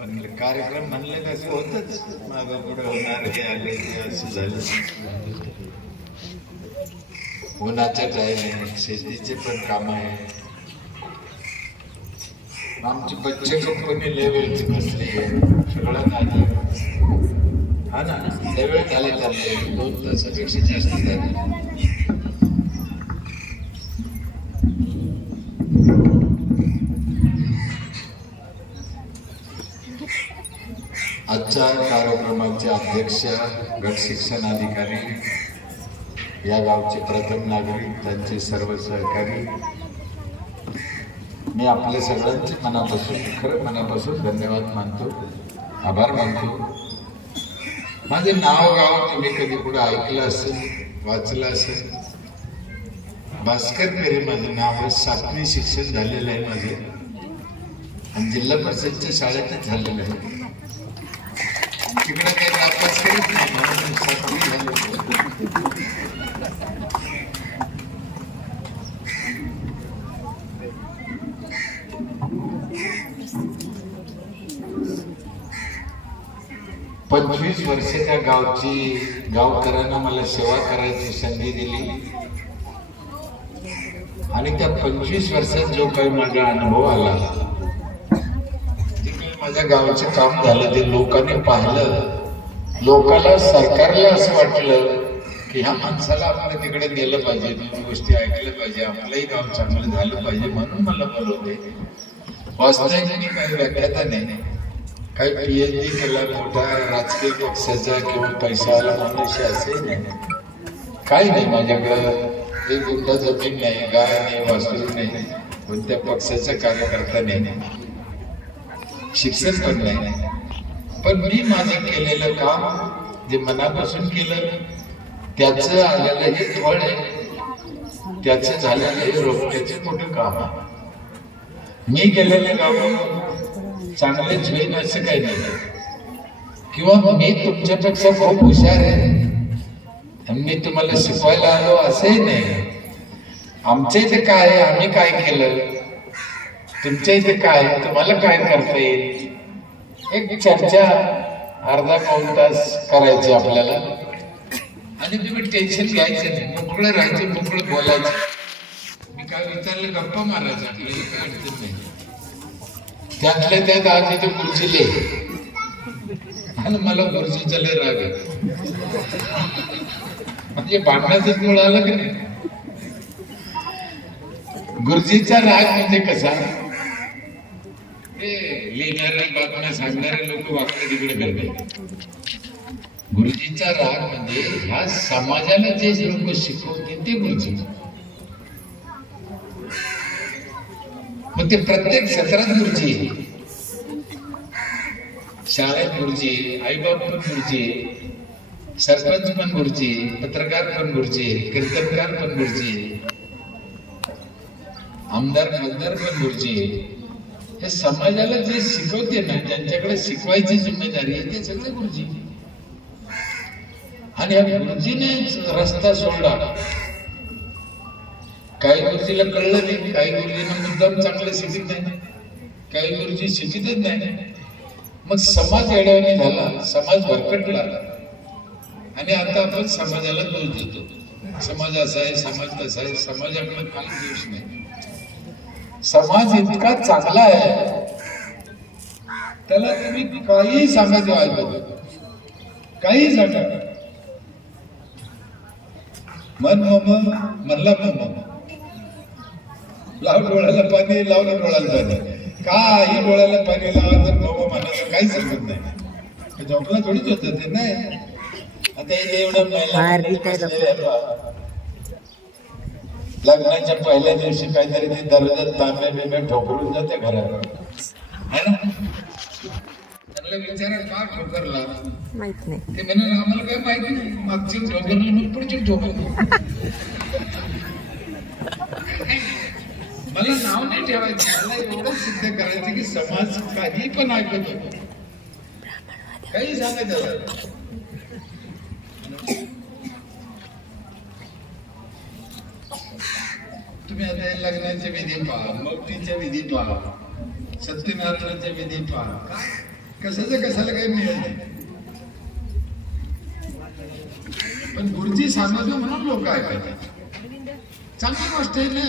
पण कार्यक्रम म्हणले कसं होतच, मागं पुढे होणार, हे आले ते असं झालं. उन्हाचं टाइम आहे, शेतीचे पण काम आहे. आमची बच्चे कंपनी लेवलची बसली आहे, सगळं झालं. हा ना, लेवल झाले चालले 2 तासापेक्षा जास्त झाले. आजच्या कार्यक्रमाचे अध्यक्ष, गट शिक्षण अधिकारी, या गावचे प्रथम नागरिक, त्यांचे सर्व सहकारी, मी आपल्या सगळ्यांचे मनापासून, खरं मनापासून धन्यवाद मानतो, आभार मानतो. माझे नाव गाव तुम्ही कधी कुठे ऐकलं असेल, वाचलं असेल. भास्कर पेरे माझं नाव आहे. 7वी शिक्षण झालेलं आहे माझं आणि जिल्हा परिषदच्या शाळेतच झालेलं आहे. तिकडे काही नापास करीत नाही, म्हणून 7वी झालेलं. पंचवीस वर्षाच्या गावकऱ्यांना मला सेवा करायची संधी दिली आणि त्या 25 वर्षात जो काही माझा अनुभव आला, जे काही माझ्या गावचं काम झालं, ते लोकांनी पाहिलं. लोकांना, सरकारला असं वाटलं की ह्या माणसाला आपण तिकडे गेलं पाहिजे, 2 गोष्टी ऐकल्या पाहिजे, आपलंही गाव चांगलं झालं पाहिजे, म्हणून मला बोलवते. वास्तविक काही व्याख्याता नाही, काही PhD केला, मोठा राजकीय पक्षाचा किंवा पैशावाला मनुष्य असे नाही, काही नाही. माझ्याकडं 1 गुंठा जमीन नाही, गाय नाही, वासरू नाही, कोणत्या पक्षाचा कार्यकर्ता नाही, शिक्षण पण नाही. पण मी माझं केलेलं काम जे मनापासून केलं, त्याचं आलेलं हे फळ आहे, त्याचं झालेलं हे रोखण्याचे मोठं काम आहे. मी केलेलं काम चांगलेच होईल असं काही नाही, किंवा मी तुमच्यापेक्षा खूप हुशार आहे आणि मी तुम्हाला शिकवायला आलो असंही नाही. आमच्या इथे काय आहे, आम्ही काय केलं, तुमच्या इथे काय, तुम्हाला काय करता येईल, एक चर्चा अर्धा पाऊण तास करायची आपल्याला. आणि तुम्ही टेन्शन घ्यायचं नाही, मोकळं राहायचं, मोकळं बोलायचं. मी काय विचारलं, गप्पा मारायचं, आपल्याला काय अडचण नाही. त्यातल्या त्यात आज इथे गुरुजीले, आणि मला गुरुजीचा लय राग आहे. म्हणजे भांडणाचंच मुळ आलं की नाही. गुरुजीचा राग म्हणजे कसा, ते लिहिणारे, बातम्या सांगणारे लोक वाकडे तिकडे करतात. गुरुजीचा राग म्हणजे ह्या समाजाला जे लोक शिकवतील ते गुरुजी. मग ते प्रत्येक सत्रात गुरुजी, शाळेत गुरुजी, आईबाप पण गुरुजी, सरपंच पण गुरुजी, पत्रकार पण गुरुजी, कीर्तनकार पण गुरुजी, आमदार खासदार पण गुरुजी. हे समाजाला जे शिकवते ना, त्यांच्याकडे शिकवायची जिम्मेदारी आहे, ते सगळे गुरुजी. आणि या गुरुजीने रस्ता सोडला. काही गुरुजीला कळलं नाही, काही गुरुजींना मुद्दाम चांगलं शिकत नाही, काही गुरुजी शिकतच नाही. मग समाज येड्यावानी झाला, समाज भरकटला आणि आता आपण समाजाला दोष देतो. समाज असा आहे, समाज तसा आहे. समाजाकडे काही दोष नाही. समाज इतका चांगला आहे, त्याला तुम्ही काही सांगायचं आहे, काही सांगा. मन मम म्हणला मम, लाव डोळ्याला पाणी, लावलं डोळ्याला पाणी, काही डोळ्याला पाणी लावा तर मम म्हणायचं काही सांगत नाही. झोपला थोडीच होत ते नाही. आता एवढं लग्नाच्या पहिल्या दिवशी काहीतरी ते दरवाजात तांबे बिंबे ठोकरून जाते घरात, है ना. त्यांना विचारा का ठोकरला, माहित नाही. ते म्हणून आम्हाला काय माहिती नाही, मागची ठोकरली मग पुढची ठोकरली. मला नाव नाही ठेवायचं, मला एवढं सिद्ध करायचं की समाज काही पण ऐकत होतो, काही सांगायचं. तुम्ही आता लग्नाचे विधी पहा, मौतीच्या विधी पहा, सत्यनारायणाच्या विधी पहा. कशाचं कशाला काही मिळत नाही, पण गुरुजी सांगतो म्हणून लोक ऐकतात. चांगली गोष्ट आहे ना,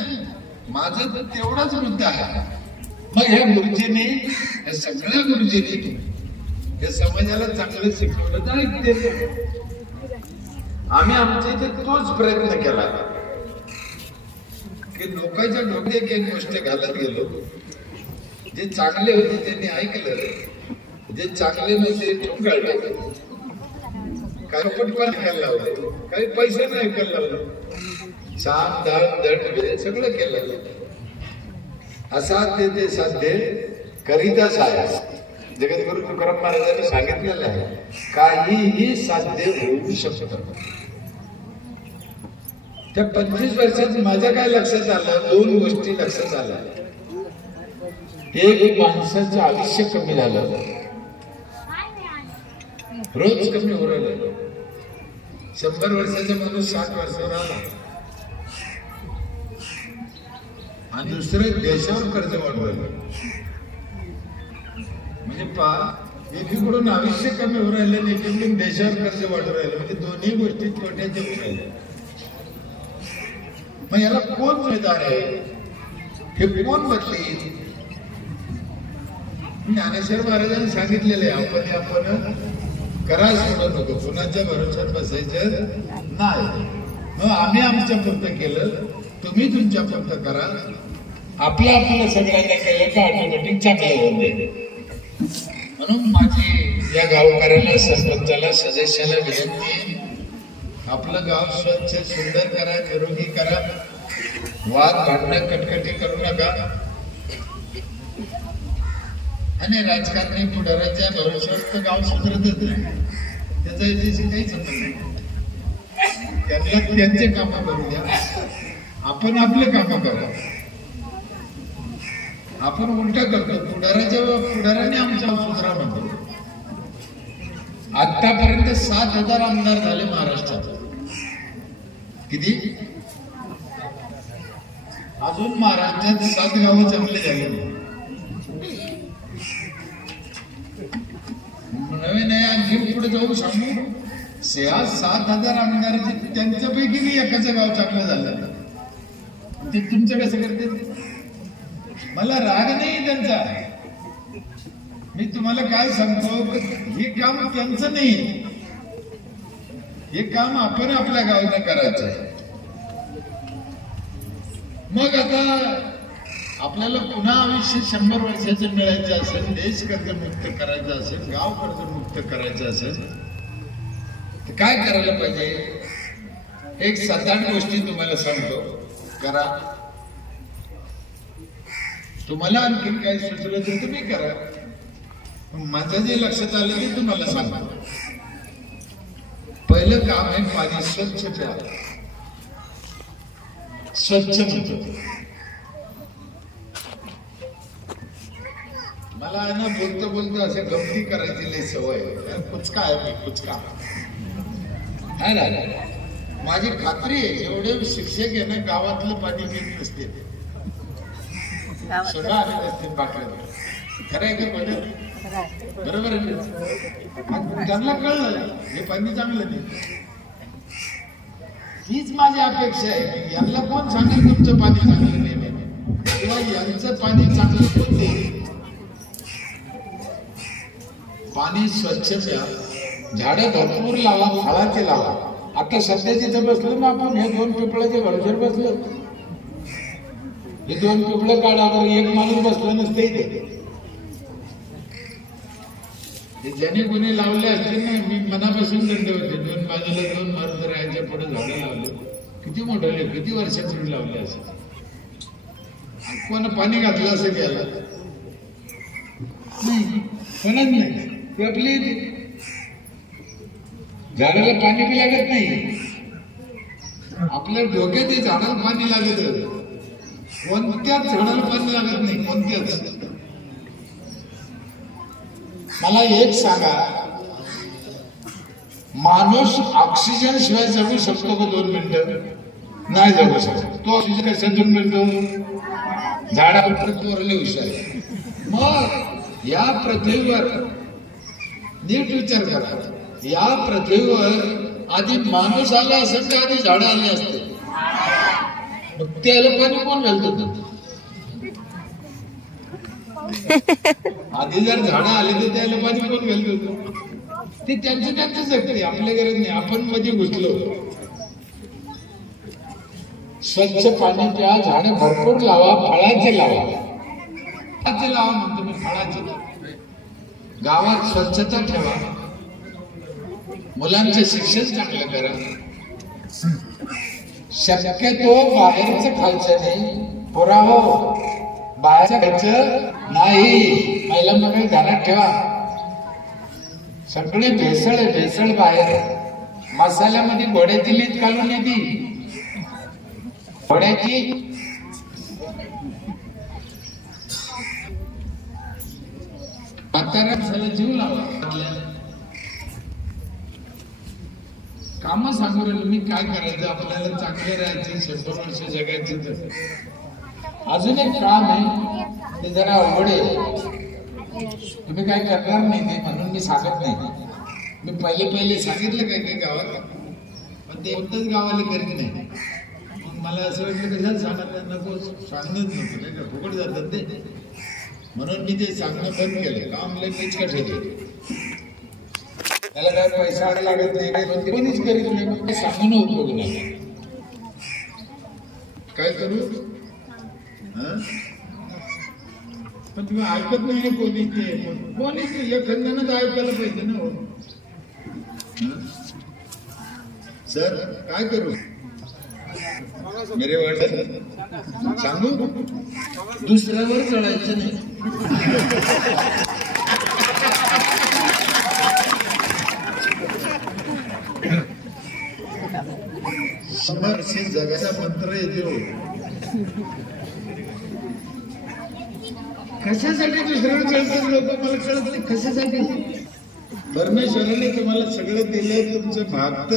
माझा तर तेवढाच मुद्दा आहे. मग ह्या गुरुजीने, या सगळ्या गुरुजीने या समाजाला चांगलं शिकवलं तर ऐकते. आम्ही आमच्या इथे तोच प्रयत्न केला की लोकांच्या डोक्यात एक गोष्ट घालत गेलो. जे चांगले होते त्यांनी ऐकलं, जे चांगले नव्हते ते ठोकाळले. काही पटपट खायला लावलं, काही पैसे नाही ऐकायला लावलं, साम दाम दंड भेद सगळं केलं. असाध्य ते साध्य करीताच आहे. जगद्गुरु तुकाराम महाराजांनी सांगितलेलं आहे, काहीही साध्य होऊ शकतं. त्या 25 वर्षात माझ्या काय लक्षात आलं, 2 गोष्टी लक्षात आल्या. एक, माणसाचं आयुष्य कमी झालं, रोज कमी होऊ राहिलं. 100 वर्षाचा माणूस 60 वर्षावर आला. आणि दुसरं, देशावर कर्ज वाढवलं. म्हणजे एकीकडून आयुष्य कमी होऊ राहिलं आणि एकीकडून देशावर कर्ज वाढवू राहिलं. म्हणजे दोन्ही गोष्टी तोट्याच्या होऊ राहिल्या. मग याला कोण जिम्मेदार आहे, हे कोण बदलेल? ज्ञानेश्वर महाराजांनी सांगितलेलं आहे, आपण करा सोडू नको, कुणाच्या भरोश्यावर बसायचं नाही. मग आम्ही आमच्या पुरतं केलं, तुम्ही तुमच्या पुरतं करा. आपलं सगळ्यांना केलं का ऑटोमॅटिक चांगलं होते. म्हणून माझी या गावकऱ्याला, सरपंचाला, सदस्याला विनंती, आपलं गाव स्वच्छ सुंदर करा, निरोगी करा. वाद भांडणं कटकटी करू नका. आणि राजकारणी पुढाऱ्याच्या भरोश्यावर तर गाव सुधरतच नाही. त्याचा याच्याशी काहीच होत नाही. त्यांना त्यांचे कामं करू द्या, आपण आपले कामं करा. आपण उलट करतो, पुढाऱ्याने आमच्या सुधरा म्हणतो. आतापर्यंत 7,000 आमदार झाले महाराष्ट्रात. किती? अजून महाराष्ट्रात 7 गावं जमले झाले. नवीन आहे, आणखी पुढे जाऊ सांगू. 7,000 आमदाराचे त्यांच्यापैकी मी एकाचं गाव चांगलं झालं. ते तुमचं कसं करते? मला राग नाही त्यांचा. मी तुम्हाला काय सांगतो, हे काम त्यांचं नाही, हे काम आपण आपल्या गावाला करायचं आहे. मग आता आपल्याला पुन्हा आयुष्य 100 वर्षाचं मिळायचं असेल, देश कर्जमुक्त करायचं असेल, गाव कर्जमुक्त करायचं असेल, तर काय करायला पाहिजे? एक 7-8 गोष्टी तुम्हाला सांगतो, करा. तुम्हाला आणखी काय सुचलं तर तुम्ही करा. माझं जे लक्षात आलं ते तुम्हाला सांगतो. पहिलं काम आहे पाणी स्वच्छ प्या. स्वच्छ म्हणतो. मला आहे ना, बोलतो बोलतो असं गमती करायची लई सवय. कुचका आहे मी, कुचका आहे ना. माझी खात्री आहे, एवढे शिक्षक आहे ना, गावातलं पाणी पित नसते, सगळं आले नसते बाटल्या. खरं आहे का बदल? बरोबर आहे. त्यांना कळलं हे पाणी चांगलं नाही. हीच माझी अपेक्षा आहे. यांना कोण सांगेल तुमचं पाणी चांगलं नाही, किंवा यांचं पाणी चांगलं कोण देईल? पाणी स्वच्छ प्या. झाडं भरपूर लावा, फळाचे लावा. आता सध्या जिथे बसलो ना आपण, हे 2 पिपळाच्या भरोश्यावर बसलो. हे 2 पिपळं काढा, एक माणूस बसला नसते इथे. ज्याने कोणी लावले असतील ना, मी मनापासून दंड होते. 2 बाजूला 2 माणसं राहायच्या पुढे झाडं लावले. किती मोठे, किती वर्षापूर्वी लावले असेल. कोण पाणी घातलं असं घ्यायला नाही, कोणाच नाही. ते आपली झाडाला पाणी बी लागत नाही. आपल्या डोक्यात ते झाडाला पाणी लागत. कोणत्याच झाडाला पाणी लागत नाही, कोणत्याच. मला एक सांगा, माणूस ऑक्सिजन शिवाय जगू शकतो का 2 मिनिटं? नाही जगू शकतो. तो ऑक्सिजन कशातून मिळतो? झाडावर. हुशार. मग या पृथ्वीवर नीट विचार करा, या पृथ्वीवर आधी माणूस आला असेल का आधी झाडं आली असते? मग त्याला पाणी कोण घालतो? आधी जर झाडं आली तर त्याला पाणी कोण घालतो? ते त्यांचं जगते, आपल्या गरज नाही. आपण मध्ये घुसलो. स्वच्छ पाणी प्या, झाडं भरपूर लावा, फळाचे लावा. फळाचे लावा म्हणतो मी, फळाचे. गावात स्वच्छता ठेवा, मुलांचे शिक्षण चांगलं करा. शक्यतो बाहेरचं खायचं नाही, पुरावं बाहेरचं खायचं नाही. पहिला मग ध्यानात ठेवा, सगळे भेसळ आहे, भेसळ बाहेर. मसाल्यामध्ये घोडे दिलीत घालून येते, घोड्याची म्हाताऱ्याला जीव लावा. काम सांगू राहिलो मी, काय करायचं आपल्याला? चांगले राहायचे, 100 वर्ष जगायचे. तर अजून एक काम आहे, ते जरा अवघड आहे. तुम्ही काय करणार नाही ते म्हणून मी सांगत नाही. मी पहिले सांगितलं काय गावात, पण ते कोणत्याच गावाला करीत नाही. मग मला असं वाटलं कशाला सांगत नको, सांगणंच नको, नाही का फुकट जातात ते. म्हणून मी ते सांगणं बंद केलं. काम लय किचकट होते, त्याला काय पैसा लागत नाही, काय कोणीच करीत नाही. सांगून उपयोग नाही. काय करू? पण तुम्ही ऐकत नाही कोणी, ते कोणीच एखाद्यानंच ऐकायला पाहिजे ना. सर काय करू? मेरे वडील सांगू, दुसऱ्यावर चढायचं नाही. समरशी जगाचा मंत्र येतो. कशासाठी दुसऱ्यावर चढतात लोक मला कळत नाही. कशासाठी? परमेश्वराने तुम्हाला सगळं दिलं, तुमचं भागत.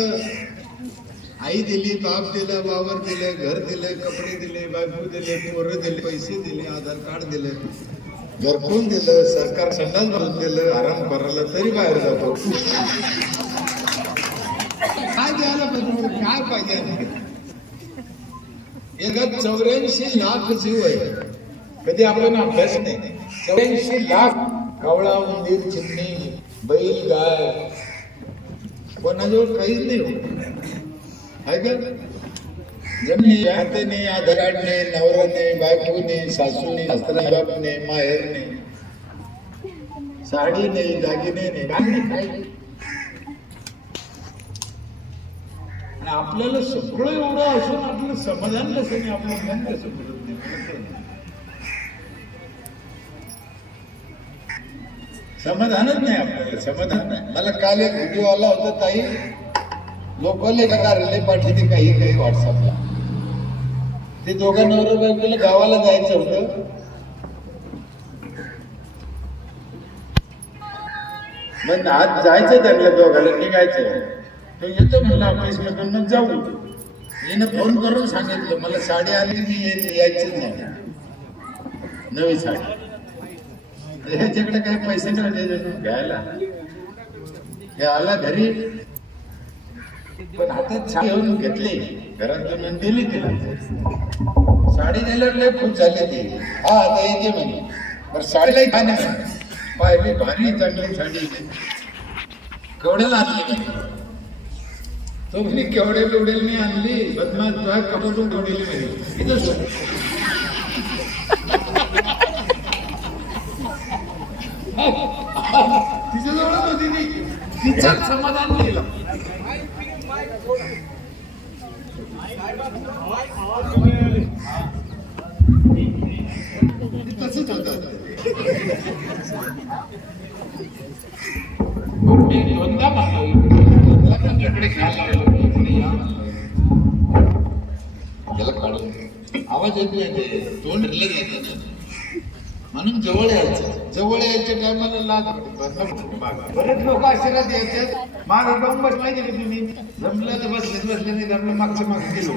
आई दिली, बाप दिला, वावर दिले, घर दिले, कपडे दिले, बायको दिले, पोरं दिले, पैसे दिले, आधार कार्ड दिले, घरकुल दिलं, सरकार संडास भरून दिलं, आराम करायला तरी बाहेर जातो. काय द्यायला पाहिजे? काय पाहिजे? जगात 84 लाख जीव आहे. कधी आपण अभ्यास नाही. 84 लाख. कावळा, उंदीर, चिमणी, बैल, गाय, कोणाजवळ काहीच नाही. आहे का? जमिनी हाताने, आधार कार्डने, नवऱ्याने, बायकोने, सासूने, सासऱ्याने, माहेरने, साडी नाही, दागिने नाही. आणि आपल्याला सगळं एवढं असून आपलं समाधान कसं नाही, आपलं मन कसं मिळत नाही? समाधानच नाही आपल्याला, समाधान नाही. मला काल एक व्हिडिओ आला होता, ताई लोकले का रिले पाठवते काही व्हॉट्सअपला. ते दोघं नवरा बायकोला गावाला जायचं होतं. मग आज जायचं त्यांना दोघाला, निघायचं. तो येतो म्हणला ऑफिस मधून, मग जाऊ. हिनं फोन करून सांगितलं मला साडी आली, मी यायचीच नाही. नवी साडी. ह्याच्याकडे काही पैसे नव्हते घ्यायला. हे आला घरी, पण हातात साडी घेऊन घेतली, घरात घेऊन दिली तिला. साडी दिल्यावर लय खूप झाली ती. हा आता येते म्हणे. बरं साडीलाही काय नाही पाहिली, भारी चांगली साडी. केवढ्याला आणली? तो म्हणे केवढे लोडेल मी आणली, बदमाश तुझ्या कपडून केवढेली म्हणे. तिच्याजवळ होती ती, तिचं समाधान केलं. तसंच होतं. मी दोनदा त्याला काढून आवाज येत नाही, तोंड हरलं जातं. म्हणून जवळ यायचं. जवळ यायच्या टायमाला लाग. बरेच लोक आशीर्वाद यायचे. मागे जाऊन बसला गेले तुम्ही, जमलं तर बसले नाही, जमलं मागच्या मागे गेलो.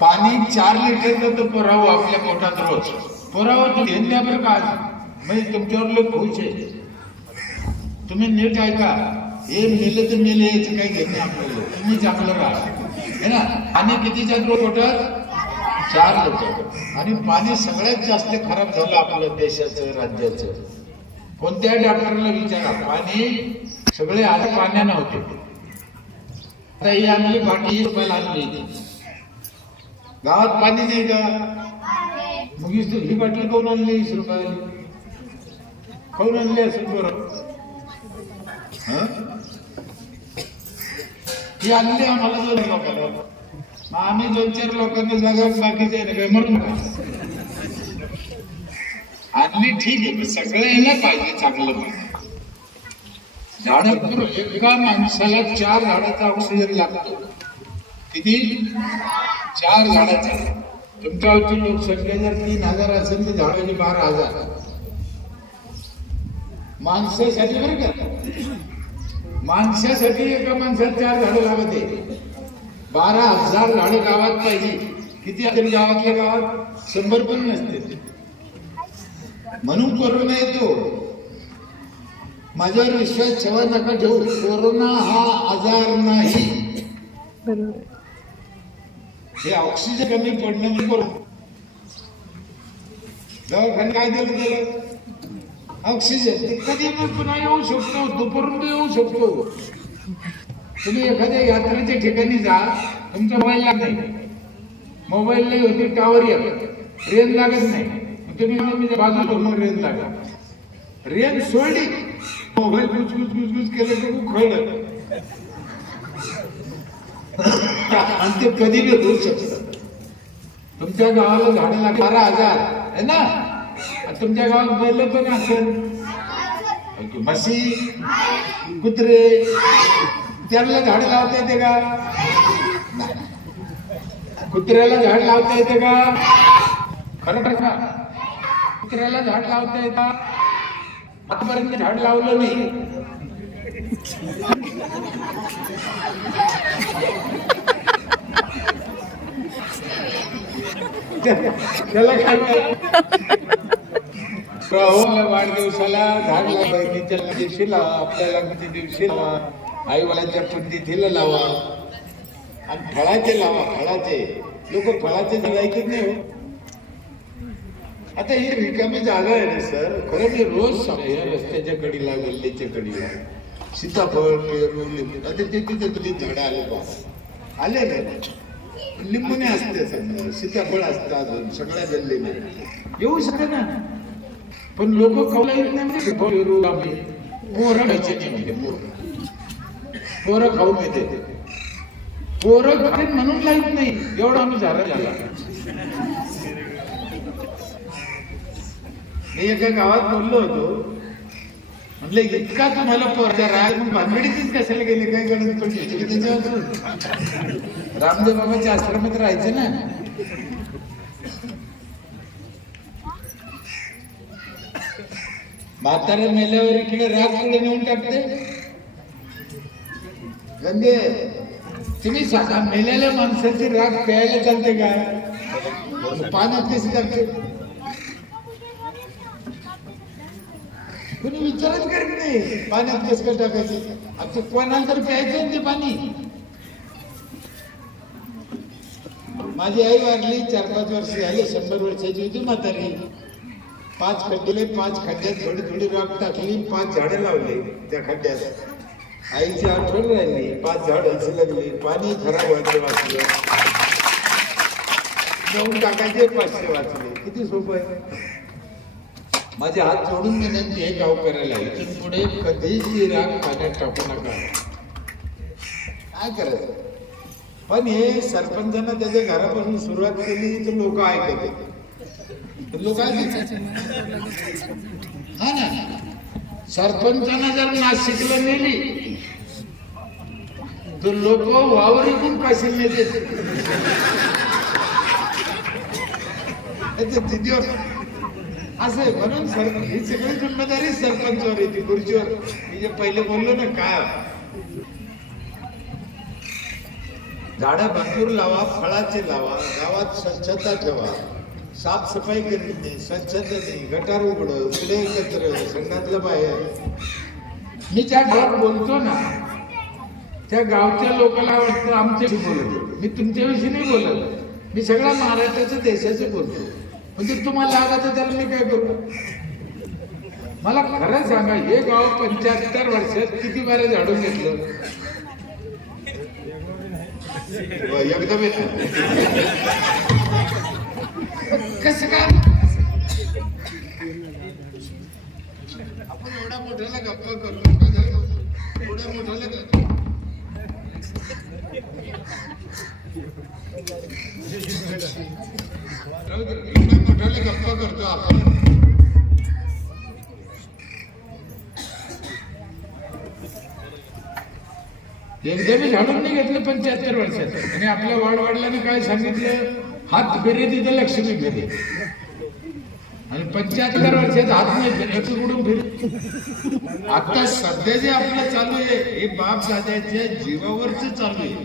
पाणी 4 लिटर तर पुरावं आपल्या पोटात रोज. पुरावं तर घेण्या बरं का म्हणजे तुमच्यावर लोक खुश आहे. तुम्ही नीट ऐका, हे मेले तर मेले याचं काही घेत नाही आपल्याला. तुम्ही चांगलं राहा है ना. आणि कितीच्या रोज पोटात 4 लिटर. आणि पाणी सगळ्यात जास्त खराब झालं आपलं देशाचं राज्याचं. कोणत्या डॉक्टरला विचारा, पाणी सगळे आज पाण्यानं होते. आता ही आणली बाटली रुपयाला आणली, गावात पाणी नाही का? मग ही बाटली कोण आणली 20 रुपयाला? कोण आणली असेल बरोबर? ही आणली आम्हाला 2 लोकांना, मग आम्ही 2-4 लोकांना जागा बाकीचे नाही म्हणून आणली. ठीक आहे, सगळ्यांना पाहिजे चांगलं. झाड एका माणसाला 4 झाडाचा ऑक्सिजन लागतो. किती? 4 झाडाचा. तुमच्यावरची लोकसंख्या जर 3000 असेल तर झाडाची 12,000 माणसासाठी. बरं का, माणसासाठी एका माणसाला 4 झाडं लागत आहे. 12,000 झाडं गावात पाहिजे. किती असेल गावातल्या गावात? 100 पण नसते. म्हणून कोरोना येतो. माझ्यावर विश्वास ठेवा नका ठेवू. कोरोना हा आजार नाही. हे ऑक्सिजन कमी पडणं म्हणजे कोरोना. दवाखान्यात काय दिलं त्याला? ऑक्सिजन. ते कधी पुन्हा येऊ शकतो, दुपारून येऊ शकतो. तुम्ही एखाद्या यात्रेच्या ठिकाणी जा, तुमचा मोबाईल लागत नाही. मोबाईल नाही होते, टावर येत, रेंज लागत नाही. तुम्ही बाजूला रेंज लागला, रेंज सोडली, मोबाईल गुजगुज केलं तर खळलं. आणि ते कधी बी होऊ शकतं. तुमच्या गावाला झाडं लागली 12,000 आहे ना. तुमच्या गावात बैल पण असेल, म्हशी, कुत्रे, त्याला झाड लावता येते का? कुत्र्याला झाड लावता येते का? खरं का? कुत्र्याला झाड लावता येतं? आतापर्यंत झाड लावलं नाही. त्याला काय वाढदिवसाला झाड लावा, बहिणीच्या दिवशी लावा, आपल्या लग्नाच्या दिवशी लावा, आई वडिलांच्या पुण्यतिथीला लावा. आणि फळाचे लावा. फळाचे लोक फळाचे झाड ऐकत नाही हो. आता ही रिकामी जागा आहे ना सर. खरं मी रोज सांगतो, या रस्त्याच्या कडीला, गल्लीच्या कडीला सीताफळ, पेरू, लिंबू, आता ते तिथे कधी झाडं आले बा आले नाही. लिंबूने असते, सगळं सीताफळ असतं, अजून सगळ्या गल्लीमध्ये येऊ शकत ना. पण लोक खाऊला येत नाही. पेरू आम्ही पोरं खायचे नाही म्हणजे पोरं खाऊ येते. पोरं खात म्हणून लाईत नाही. एवढं आम्ही झाला झाला. मी एका गावात बोललो होतो, म्हटलं इतका तुम्हाला पोरचा राग, मग भानगडीतच कशाला गेले? काय गरज पडली त्याच्यावर? रामदेव बाबाच्या आश्रमात राहायचं ना. म्हातारा मेल्यावर इकडे राग पुढे नेऊन टाकते. गंगे, तुम्ही सांगा, मेलेल्या माणसाची राग प्यायला चालते का? पाण्यात कशी टाकते? कुणी विचारच करत नाही पाण्यात कसं टाकायचं. आता कोणाला तर प्यायचं ते पाणी. माझी आई वारली 4-5 वर्ष झाली. 100 वर्षाची होती म्हातारी. 5 खड्डे, 5 खड्ड्यात थोडी थोडी राख टाकली, 5 झाडं लावली त्या खड्ड्यात. आईची आठवण राहिली, 5 झाडं लागली. पाणी खराब व्हायचं वाचलं, जाऊन टाकायचे 500 वाचले. किती सोपं आहे. माझे हात जोडून विनंती हे गाव करायला, इथून पुढे कधीच राग पाण्यात टाकू नका. काय करायचं? पण हे सरपंचांना त्याच्या घरापासून सुरुवात केली तर लोक ऐकत. लोक ऐकत हा ना. सरपंचांना जर नाशिकला नेली तर लोक वावर इकून काशील नेते. असं आहे. म्हणून ही सगळी जिम्मेदारी सरपंचावर येते, खुर्चीवर. मी जे पहिले बोललो ना, काय झाडं भरपूर लावा, फळाचे लावा, गावात स्वच्छता ठेवा, साफसफाई करीत नाही, स्वच्छता नाही, गटार उघड, पुढे एकत्र, संघातलं बाहेर. मी ज्या गावात बोलतो ना त्या गावच्या लोकांना वाटतं आमच्याशी बोलतो, मी तुमच्याविषयी नाही बोलत, मी सगळ्या महाराष्ट्राच्या देशाचे बोलतो. म्हणजे तुम्हाला लागायचं त्याला मी काय करू? मला खरं सांगा, हे गाव 75 वर्षात किती बारे झाडून घेतलं? एकदम कसं काय? आपण एवढ्या मोठ्याला गप्पा करतो, एवढ्या मोठ्याला गप्पा करतो आपण. एकदा मी झाडून नाही घेतलं 75 वर्षात. आणि आपल्या वाडवडिलांनी काय सांगितलं? हात फेरे तिथे लक्ष्मी फेरे. आणि 75 वर्षात हात नाही फेरे, कुठून फेरे? आता सध्या जे आपलं चालू आहे हे बाप दादाच्या जीवावरच चालू आहे.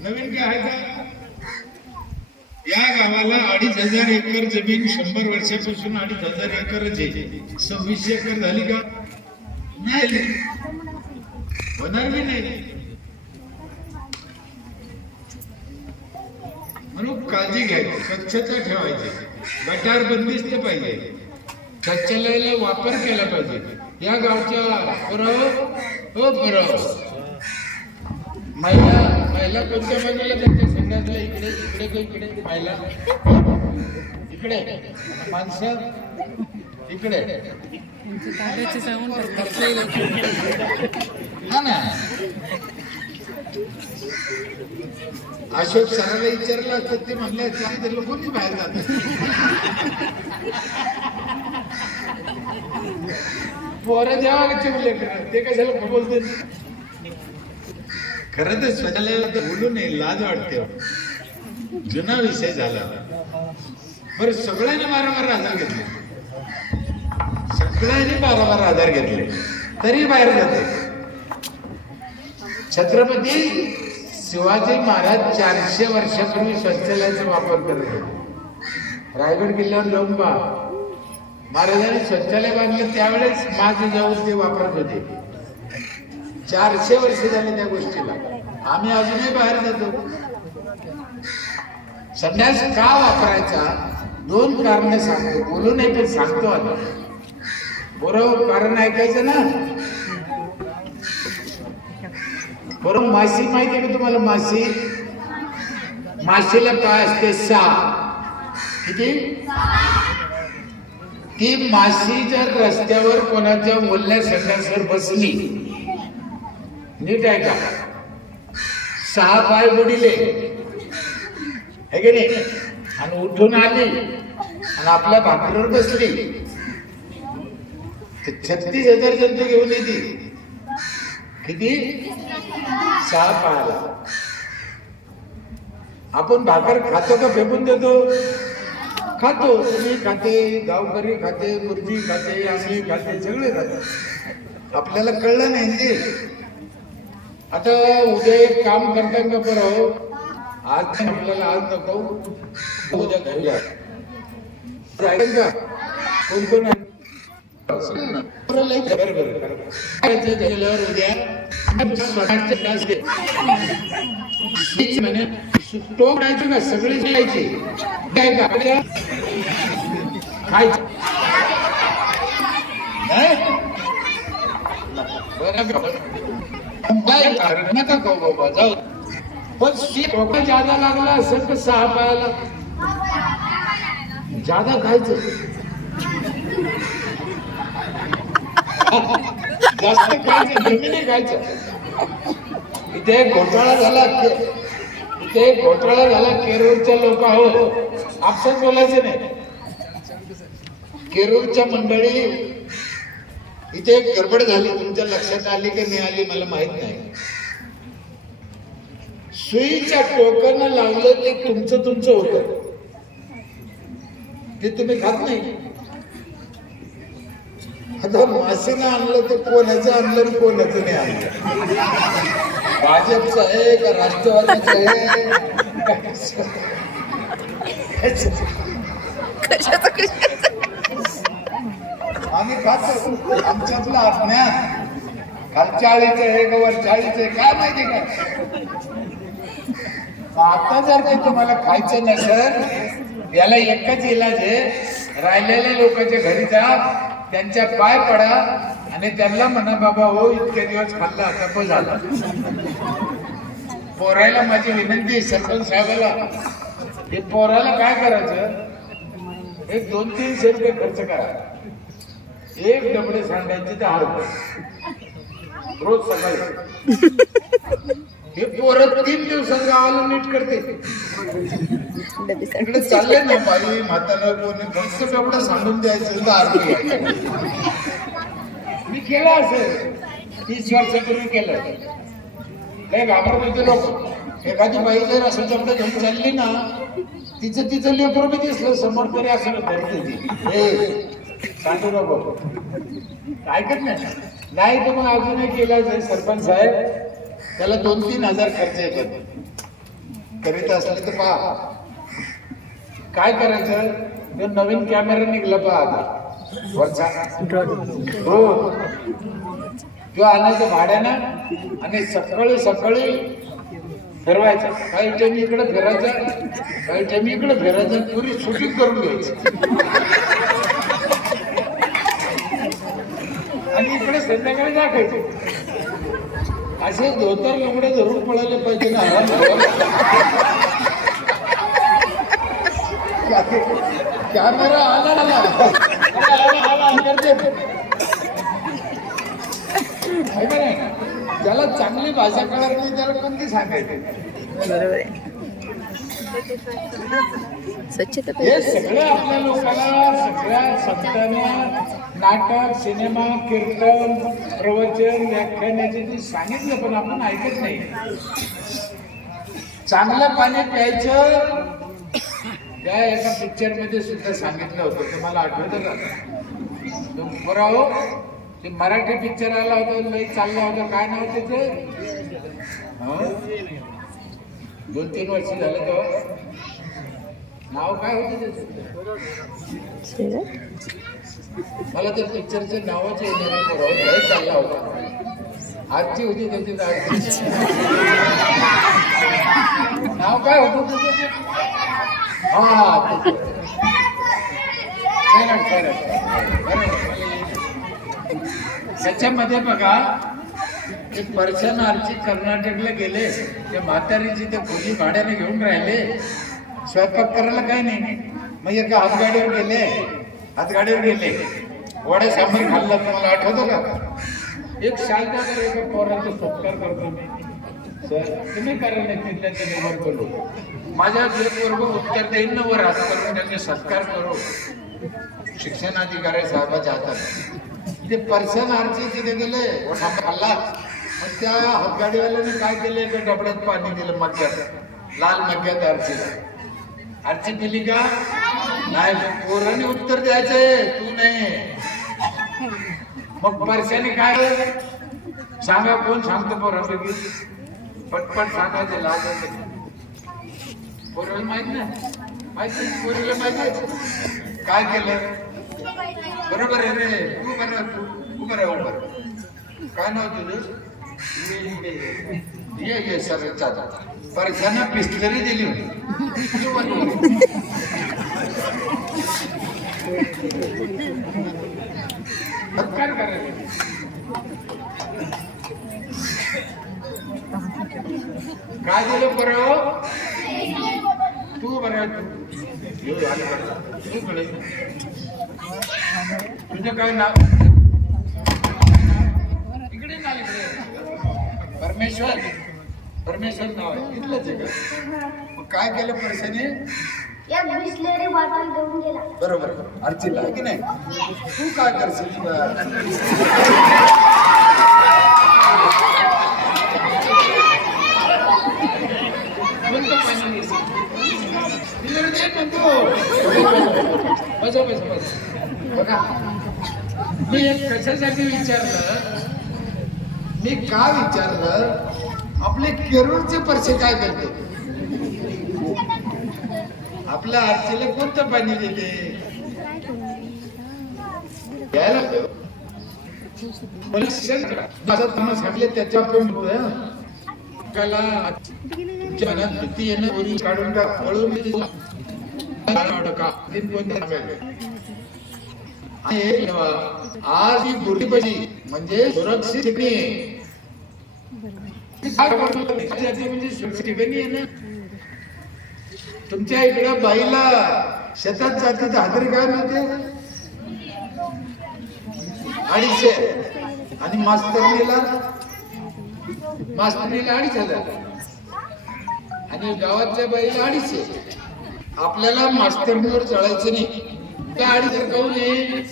नवीन काय आहे का? या गावाला 2,500 एकर जमीन 100 वर्षापासून 2,500 एकरच आहे. 26 एकर झाली का? नाही, होणार बी नाही. म्हणून काळजी घ्यायची, स्वच्छता ठेवायची, गटार बंदिस्त पाहिजे, शौचालयाला वापर केला पाहिजे. या गावच्या महिला कोणत्या बाजूला त्यांच्या संघातल्या इकडे महिला इकडे, माणसं इकडे. हा ना, अशोक सरांना विचारलं तर ते म्हणले ते लोकांनी बाहेर जात. पोरं जेव्हा चिवले ते कशाला बोलते? खरं तर स्वतःला बोलू नये, लाज वाटते. जुना विषय झाला. बरं, सगळ्यांनी 12-12 हजार घेतले, सगळ्यांनी 12-12 हजार घेतले, तरी बाहेर जाते. छत्रपती शिवाजी महाराज 400 वर्षापूर्वी शौचालयाचा वापर करत होते. रायगड किल्ल्यावर जाऊन महाराजांनी शौचालय बांधलं, त्यावेळेस माझ जाऊन ते वापरत होते. 400 वर्ष झाले त्या गोष्टीला. आम्ही अजूनही बाहेर जातो. संन्यास का वापरायचा? 2 कारण सांगतो, बोलू नाही पण सांगतो. आता बरोबर कारण ऐकायचं ना. बरोबर, माशी माहिती आहे का तुम्हाला? माशीला पाय असते 6. किती? ती माशी जर रस्त्यावर कोणाच्या बोलण्या संडासवर बसली, नीट आहे का, 6 पाय बुडिले है की नाही, आणि उठून आली आणि आपल्या भाकरीवर बसली, 36,000 जंतू घेऊन येते. किती? 6 पायाला. आपण भाकर खातो का फेकून देतो? खातो. तुम्ही खाते, गावकरी खाते, मुर्जी खाते, आम्ही खाते, सगळे खाते. आपल्याला कळलं नाही ते. आता उद्या एक काम करता का बरं? आज आपल्याला आज नको, उद्या घरी जाईल का? कोण कोण आहे? टोकायचं का? सगळे जायचे काय का? खायचं नका खाऊ बाबा, जाऊ. पण टोका ज्यादा लागला असेल तर 6 पायाला ज्यादा खायचं, जास्त खायचं, जमिनी खायचं. इथे घोटाळा झाला, केरूरच्या लोक आपसात बोलायचं नाही. केरूरच्या मंडळी इथे एक गडबड झाली, तुमच्या लक्षात आली की नाही आली मला माहित नाही. सुईच्या टोकानं लावलं ते तुमचं होतं, ते तुम्ही खात नाही. आता मासेनं आणलं तर कोणाचं आणलं आणि कोणाचं नाही आणलं. भाजपचं आहे का राष्ट्रवादीचं आहे? आम्ही खातो आमच्यातलं अज्ञान खालच्या आळीचं आहे का वरच्या आळीचं आहे काय माहिती का. आता जर काही तुम्हाला खायचं नसेल याला एकच इलाज आहे, राहिलेल्या लोकांच्या घरी जा, त्यांच्या पाय पडा आणि त्यांना म्हणा बाबा हो इतके दिवस खाल्ला आता पण झाला. पोरायला माझी विनंती सरपंच साहेबाला, हे पोराला काय करायचं, एक 200-300 रुपये खर्च करा, एक डबडे सांगायचे 10 रुपये रोज सकाळी. हे पोरं 3 दिवसात गावाला नीट करते. इकडे चालले ना बाई म्हातारा कोणी फक्त डबडा सांगून द्यायचं 10 रुपये. मी केलं असेल 30 वर्षापूर्वी केलं. काय घाबरत होते लोक. एखादी बाई जर असं डबडा घेऊन चालली ना, तिचं लेकरं बी दिसलं समोर तरी असं करते ती, सांगू नको ऐकत नाही तर मग अजूनही केला जाईल. सरपंच साहेब त्याला 2-3 हजार खर्च येतात. करीत असले तर पहा काय करायचं. तो नवीन कॅमेरा निघला पहा आता वरचा, हो तो आणायचं भाड्यानं आणि सकाळी सकाळी फिरवायचं. काही टाइम इकडे फिरायचं, काही टाइम इकडे फिरायचं, पुरी शूटिंग करून घ्यायची आणि इकडे संध्याकाळी दाखायचे. असे धोतर लंगडे धरून पळायला पाहिजे ना. कॅमेरा आला त्याला चांगली भाषा कळत नाही त्याला कोणती सांगायची. हे सगळं आपल्या लोकांना, सगळ्या संतांना नाटक, सिनेमा, कीर्तन, प्रवचन, व्याख्यानाचे जे सांगितलं पण आपण ऐकत नाही. चांगलं पाणी प्यायचं त्या एका पिक्चर मध्ये सुद्धा सांगितलं होतं. तुम्हाला आठवतं का बरं? ते मराठी पिक्चर आला होता, लई चालला होता, काय नाव त्याचं? 2-3 वर्ष झालं तेव्हा. नाव काय होतं त्याचं? मला त्या पिक्चरचं नावाच लई चालला होता. आजची होती त्याची नाव काय होतं त्याचं? त्याच्यामध्ये बघा एक पर्सन आरची कर्नाटकला गेले, त्या म्हातारीची ते खोली भाड्याने घेऊन राहिले, स्वयंपाक करायला काही नाही. मग एका हातगाडीवर गेले वडा सांबार खाल्ला. तुम्हाला आठवतं का? एक शाळेत एका पोराचा सत्कार करतो मी, सर तुम्ही करायला तिथल्याचं निर्माण करू, माझ्या जे वर्ग उत्तर देईन ना वर हात करून त्यांचे सत्कार करू. शिक्षणाधिकारी साहेबाच्या हातात ते पर्सन आरची तिथे गेले, वडा खाल्ला. मग त्या हातगाडीवाल्याने काय केलं, एका डबड्यात पाणी दिलं मग्यात, लाल मग्यात आरचीला. आरची पिली का नाही? पोराने उत्तर द्यायचे, तू नाही. मग पर्शाने काय सांगा, कोण सांगतो पोरापैकी? पटपट सांगायचे, लाज पोराला माहित नाही, माहिती पोरीला माहिती. काय केलं? बरोबर आहे रे, तू बरं काय नाव तुझं? ये सर परशाना बिस्लरी दिली होती. काय करायचं? काय दिलं बरं? तू बरं तुझं काय नाव? इकडे ना, इकडे परमेश्वर नाव आहे, इथलंच आहे का? मग काय केलं पर्शाने? बरोबर आरतीला आहे की नाही? तू काय करशील? बघा मी एक कशासाठी विचारलं, मी का विचारलं, आपले केरूरचे परसे काय करते, आपल्या आरतीला कोणतं पाणी देते, घ्यायला सांगले त्याच्या मनात भीती येणं काढून टाक, आज ही गुढीपाडी म्हणजे सुरक्षित ठिकाणी म्हणजे सुरक्षित ठिकाणी आहे ना. तुमच्या इकडे बाईला शेतात जाते तर हादरी काय मिळते 250 आणि मास्तरणीला 2,500 आणि गावातल्या बाईला 250. आपल्याला मास्तरणीवर चढायचं नाही. त्या 250 काहून आहे,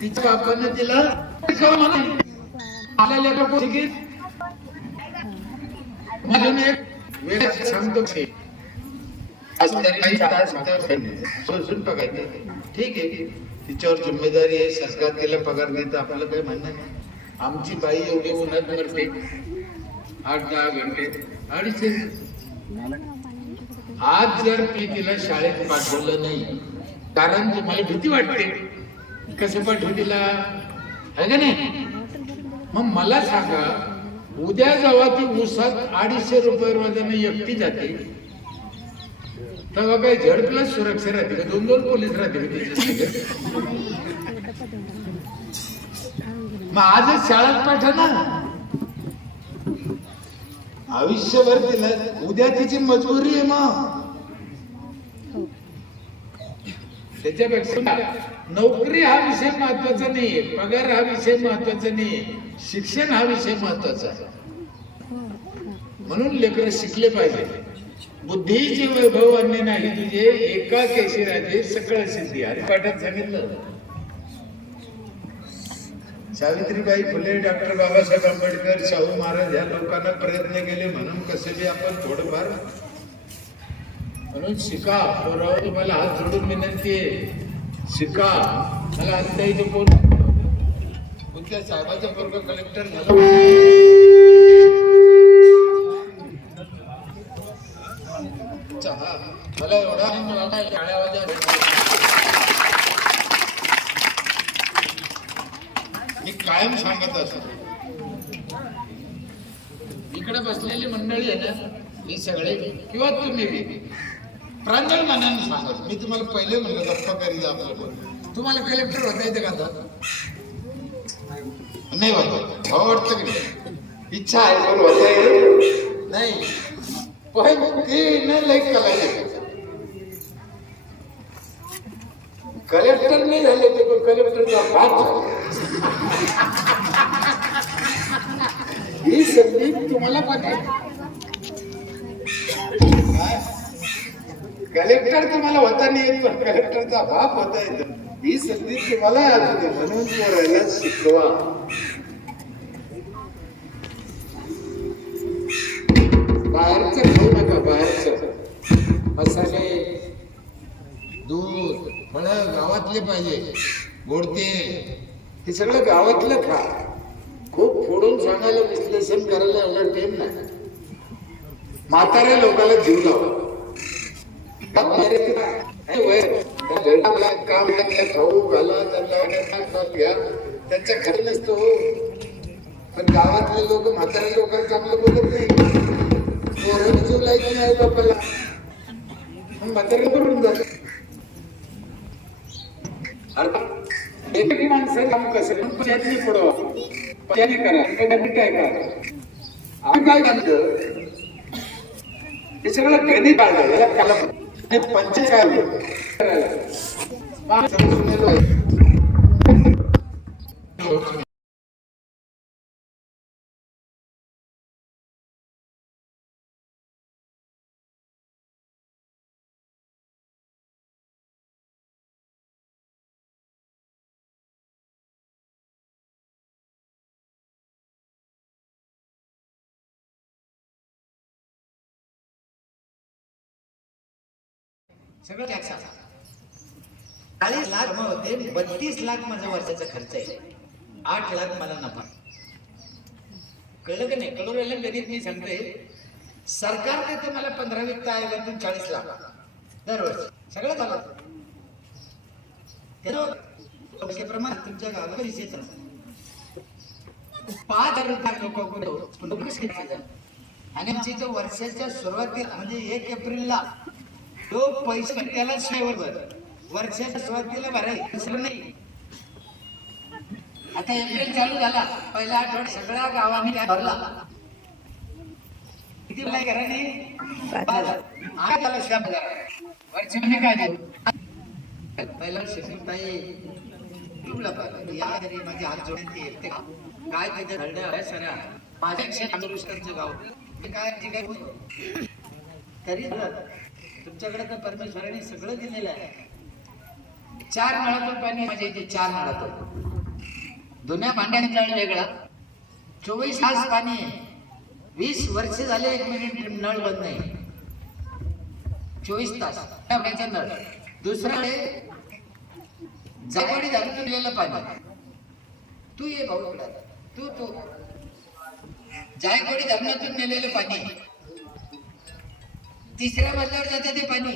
तिच्या बापानं तिला म्हणून एक वेळ सांगतो सोसून बघायचं. ठीक आहे, तिच्यावर जिम्मेदारी आहे, सरकार तिला पगार देतं, आपल्याला काही म्हणणं नाही. आमची बाई एवढी उन्हात मरते 8-10 घंटे 250. आज जर मी तिला शाळेत पाठवलं नाही, कारण तुम्हाला भीती वाटते, कसं पाठवू तिला, आहे का नाही. मग मला सांगा, उद्या जेव्हा ती ऊसात 250 रुपये रोजाने एकटी जाते तेव्हा काही झड प्लस सुरक्षा राहते का, 2-2 पोलीस राहते का. मग आजच शाळेत पाठवा ना, आयुष्यभर तिला, उद्या तिची मजबुरी आहे. मग त्याच्यापेक्षा नोकरी हा विषय महत्वाचा नाहीये, पगार हा विषय महत्वाचा नाहीये, शिक्षण हा विषय महत्वाचा आहे. म्हणून लेकरं शिकले पाहिजे. बुद्धीचे वैभव अन्य नाही तुझे, एका केशी राजे सकळ सिद्धी. हरिपाठात सांगितलं. सावित्रीबाई फुले, डॉक्टर बाबासाहेब आंबेडकर, शाहू महाराज या लोकांना प्रयत्न केले म्हणून कसे बी आपण थोडंफार, म्हणून शिका. पोरावर तुम्हाला हात जोडून विनंती आहे, शिका. मला आता इथे कोणत्या साहेबाचा पोरगा कलेक्टर झाला, मला एवढा मी कायम सांगत असतो. इकडे बसलेली मंडळी आहे ना, ही सगळे किंवा तुम्ही प्रांजळ मनाने सांगत. मी तुम्हाला पहिले म्हणलं गप्पा करीत आपलं, तुम्हाला कलेक्टर होता येते का आता, नाही होत, वाटतं की नाही, इच्छा आहे पण होत नाही, पण ते न लाईक करायला. कलेक्टर नाही झाले ते, पण कलेक्टरचा भाग ही संधी तुम्हाला पाहिजे. कलेक्टर तुम्हाला होता नाही येत, पण कलेक्टरचा बाप होता येत. ही संधी तुम्हाला आली, म्हणून पोरायला शिकवा. बाहेरचं खाऊ नका, बाहेरचं मसाले, दूध, फळं गावातले पाहिजे, गोडते, हे सगळं गावातलं खा. खूप फोडून सांगायला, विश्लेषण करायला एवढा टाइम नाही. म्हाताऱ्या लोकांना जीव लावा. काम खाऊ घाला, त्यांना घ्या, त्यांच्या खरं नसतो. पण गावातले लोक म्हाताऱ्या लोकांना चांगलं बोलत नाही, पोरांनी जीव लायचं नाही बापाला, म्हाताऱ्या करून जात. एकही माणसं काम कसं पंचायतनी पुढवा, पंचायती करा, काय करा. आम्ही काय म्हणतो, हे सगळं कधी काढलं, याला काला पंचायत काय सगळं टॅक्स. 40 लाख जमा होते, 32 लाख माझा वर्षाचा खर्च आहे, 8 लाख मला नफा. कळलं का नाही? कळू राहिलं गणित मी सांगते. सरकार देते मला 15 वित्त आयोगातून 40 लाख दरवर्षी, सगळं झालं. प्रमाण तुमच्या गावाला दिसेल 5,000 रुपये आणि आमची इथं वर्षाच्या सुरुवातीला म्हणजे 1 एप्रिलला तो पैसे त्याला बरोबर वर्षाच्या सुरुवातीला भरायला दुसरं नाही. आता एप्रिल चालू झाला, पहिला आठवडा सगळ्या गावाने काय भरला. किती भरलाय घराने? 5,000. वर्षाने काय देऊ? पहिला शिकूताई या घरी माझी हात जोडण्यात येते काय तिथे घडलं आहे सगळ्या माझ्या 100 गाव काय तरी तुमच्याकडे तर परमेश्वराने सगळं दिलेलं आहे. 4 नळातून पाणी माझ्या इथे 4 नळातून जुन्या भांड्याने नळ वेगळा 24 तास पाणी आहे. 20 वर्ष झाले 1 मिनिट नळ बंद नाही, 24 तास नळ. दुसरं आहे जायकवाडी धरणातून नेलेलं पाणी. तू ये भाऊ इकडे, तू जायकवाडी धरणातून नेलेलं पाणी 3ऱ्या मजल्यावर जाते ते पाणी.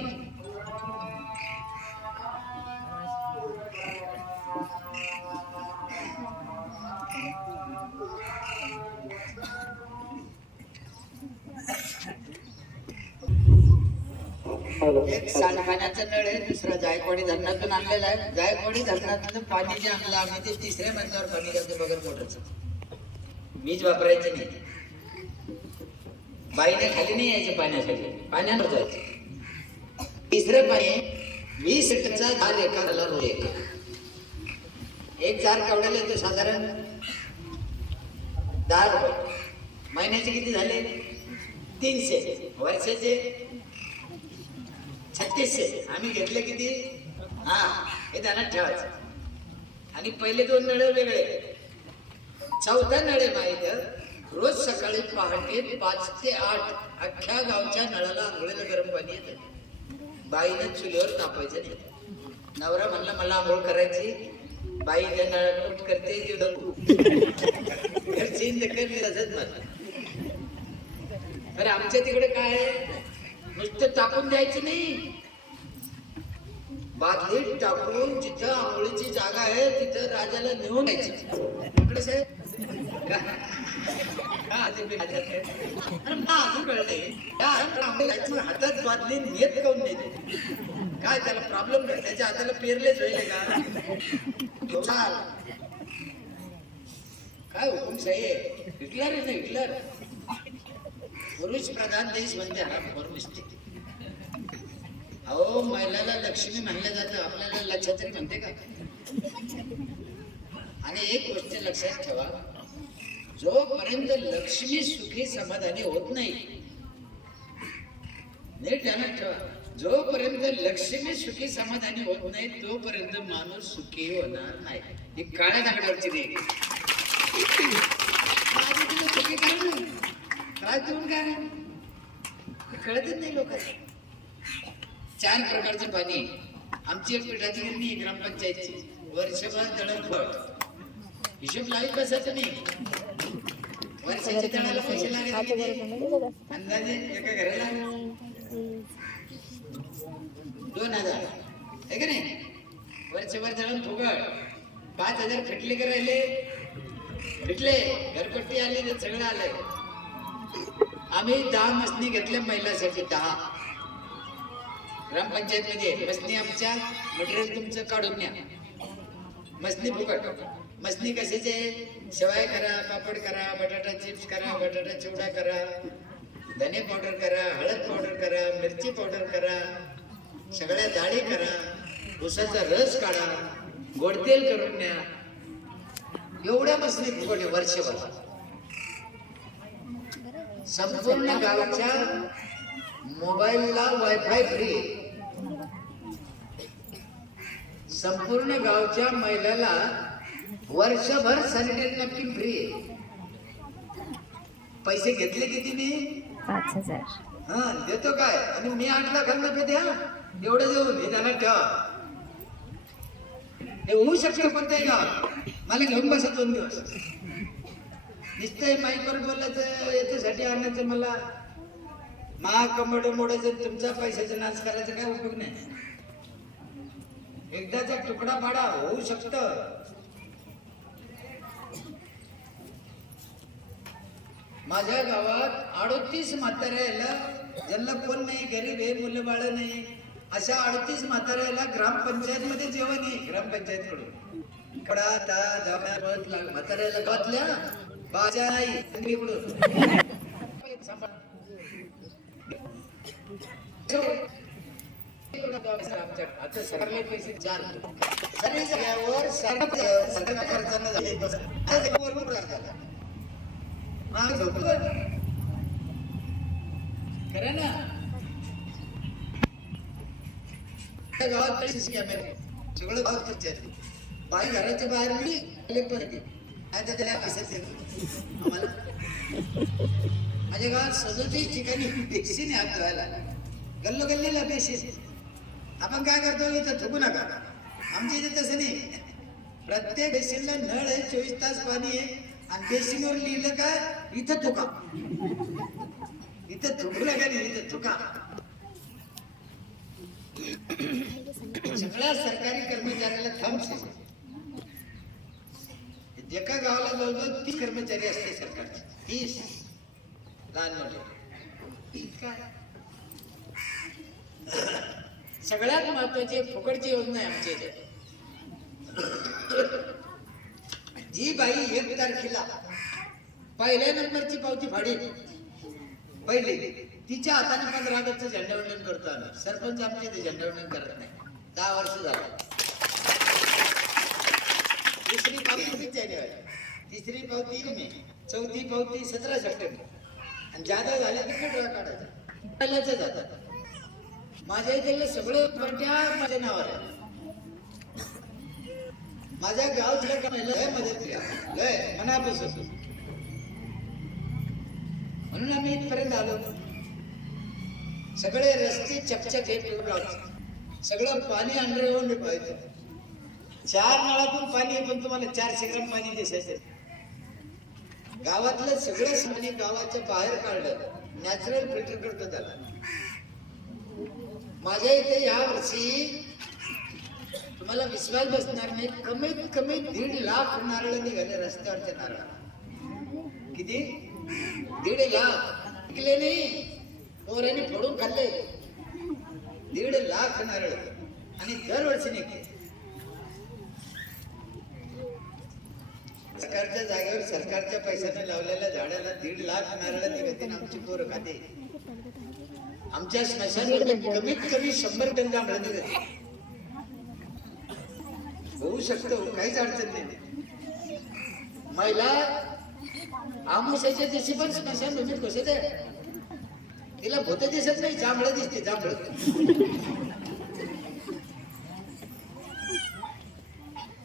एक सांडपाण्याचा नळ आहे, दुसरा जायकवाडी धरणातून आणलेला आहे. जायकवाडी धरणातून पाणी जे आणलं आम्ही ते 3ऱ्या मजल्यावर पाणी घ्यायचं बगर मोटरचं. वीज वापरायची नाही, बाईने खाली नाही यायचं पाण्यासाठी, पाण्यावर जायचं. 3रं पाणी 20 लिटरचा 4 एकराला रोज एक 4 केवढ्याला येतो? साधारण 10 रुपये. महिन्याचे किती झाले? 300. वर्षाचे 3600. आम्ही घेतले किती? हे ध्यानात ठेवायचं. आणि पहिले 2 नळ वेगळे, 4था नळ आहे माहिती. रोज सकाळी पहाटे 5 ते 8 अख्ख्या गावच्या नळाला आंघोळीला गरम पाणी येतं. बाईनं चुलीवर तापायचं नाही. नवरा म्हणला मला आंघोळ करायची, बाई त्या नळात करते अरे आमच्या तिकडे काय नुसतं टाकून द्यायचं नाही, बादलीत टाकून जिथं आंघोळीची जागा आहे तिथं राजाला नेऊन द्यायची. इकडे साहेब हातात बादली नेत काऊन नेते? काय त्याला प्रॉब्लेम काय? त्याच्या हाताला पेरलेच होईल का? काय हुकुमशाही आहे? हिटलर आहे ना, हिटलर. पुरुष प्रधान देश म्हणजे हरामखोर निश्चित. अहो महिलाला लक्ष्मी म्हणलं जातं, आपल्याला लक्षात तरी म्हणते का? आणि एक गोष्ट लक्षात ठेवा, जोपर्यंत लक्ष्मी सुखी समाधानी होत नाही, नीट ध्यानात ठेवा, जोपर्यंत लक्ष्मी सुखी समाधानी होत नाही तोपर्यंत माणूस सुखी होणार नाही. ही काळ्या दगडावरची रेग. सुखी काय देऊन काय कळतच नाही लोकांना. 4 प्रकारचं पाणी. आमची एक पिठाची गिरणी ग्रामपंचायतची, वर्षभर दळणपट हिशोब लाईत बसायचं नाही. वर्षाच्या दळाला पैसे लागले अंदाजे एका घराला 2000 आहे का नाही? वर्षभर दळण फुगड 5000 फिटले का राहिले? फिटले. घरपट्टी आली तर सगळं आलंय. आम्ही 10 मसनी घेतल्या महिलांसाठी. 10 ग्रामपंचायत मध्ये मसनी आमच्या, मटेरियल तुमचं काढून न्या. मसनी फुकट. मसनी कशाचे? शेवाय करा, पापड करा, बटाटा चिप्स करा, बटाटा चिवडा करा, धने पावडर करा, हळद पावडर करा, मिरची पावडर करा, सगळ्या डाळी करा, उसाचा रस काढा, गोडतेल करून न्या. एवढ्या मसनी फुकट वर्षभर. संपूर्ण गावाच्या मोबाईलला वायफाय फ्री. संपूर्ण गावच्या महिलाला वर्षभर सॅनिटरी नॅपकिन फ्री. पैसे घेतले किती मी? 5000. देतो काय? आणि मी 8 लाखांना द्या एवढं देऊन हे त्यांना ठेवा. हे होऊ शकतं कोणत्याही गावात. मला घेऊन बसा 2 दिवस. नुसतं माईकवर बोलायचं याच्यासाठी आणायचं मला महाकमोड मोडायचं तुमचा पैशाचा नाश करायचा काय उपयोग नाही. एकदाचा तुकडा पाडा होऊ शकतं. माझ्या गावात 38 म्हाताऱ्याला ज्यांना कोण नाही, गरीब आहे, मुलं बाळ नाही, अशा 38 म्हाताऱ्याला ग्रामपंचायत मध्ये जेवण आहे. ग्रामपंचायत कडून कडा म्हाताऱ्याला गावातल्या बाजा नाही आता सरकारला पैसे 4 सर्व जाग्यावर सरकार खर्चानं झाले. खरं ना. गावात कॅमेरे सगळं गावात खर्च बाई घराच्या बाहेर मिळली पण आता त्याला कसं आम्हाला माझ्या गावात 37 ठिकाणी बेसिन हात धुवायला गल्लोगल्लीला बेसिन. आपण काय करतो इथं थुकू नका. आमच्या इथे तसं नाही. प्रत्येक बेसिनला नळ आहे, 24 तास पाणी आहे आणि बेसिनवर लिहिलं का इथं थुका. इथं थुकू नका नाही, इथं थुका. सगळ्या सरकारी कर्मचाऱ्याला थम्स. एका गावाला जवळजवळ 30 कर्मचारी असते सरकारचे. 30 लहान मोठे. सगळ्यात महत्वाची फुकटची योजना आहे आमच्या इथे. जी बाई 1 तारखेला पहिल्या नंबरची पावती फाडी पहिली तिच्या हाताने 15 ऑगस्टचं झेंडावंदन करतो आम्ही. सरपंच आमच्या इथे झेंडावंदन करत नाही. 10 वर्ष झालं. दुसरी पावती 30 जानेवारी, तिसरी पावती मे, चौथी पावती 17 सप्टेंबर आणि जादा झाल्या की ड्रॉ काढायचा. पहिल्याच जातात. माझ्या इथे सगळे पार्ट्या माझ्या नावावर आहे. माझ्या गावच्या लय मदत केली, लय मनापासून. म्हणून आम्ही इथपर्यंत आलो. सगळे रस्ते चकचक सगळं पाणी अंडरग्राऊंड पाहायचं. 4 नळातून पाणी आहे पण तुम्हाला 400 ग्राम पाणी दिसायचं. गावातलं सगळं पाणी गावाच्या बाहेर काढलं, नॅचरल फिल्टर करतो त्याला. माझ्या इथे या वर्षी तुम्हाला विश्वास बसणार नाही, कमीत कमी 1.5 लाख नारळ निघाले रस्त्यावरच्या नारळ. किती? 1.5 लाख. विकले नाही, पोरांनी फोडून खाल्ले. 1.5 लाख नारळ आणि दरवर्षी निघते. सरकारच्या जागेवर सरकारच्या पैशाने लावलेल्या झाडाला 1.5 लाख नारळ निघते. आमची पोरं खाते. आमच्या स्मशानमध्ये कमीत कमी 100 टन जांभळं निघते. होऊ शकतं, काहीच अडचण नाही. महिला आमुष्याच्या दिवशी पण स्मशान भूमीत घुसत आहे. तिला भूत दिसत नाही, जांभळं दिसते. जांभळं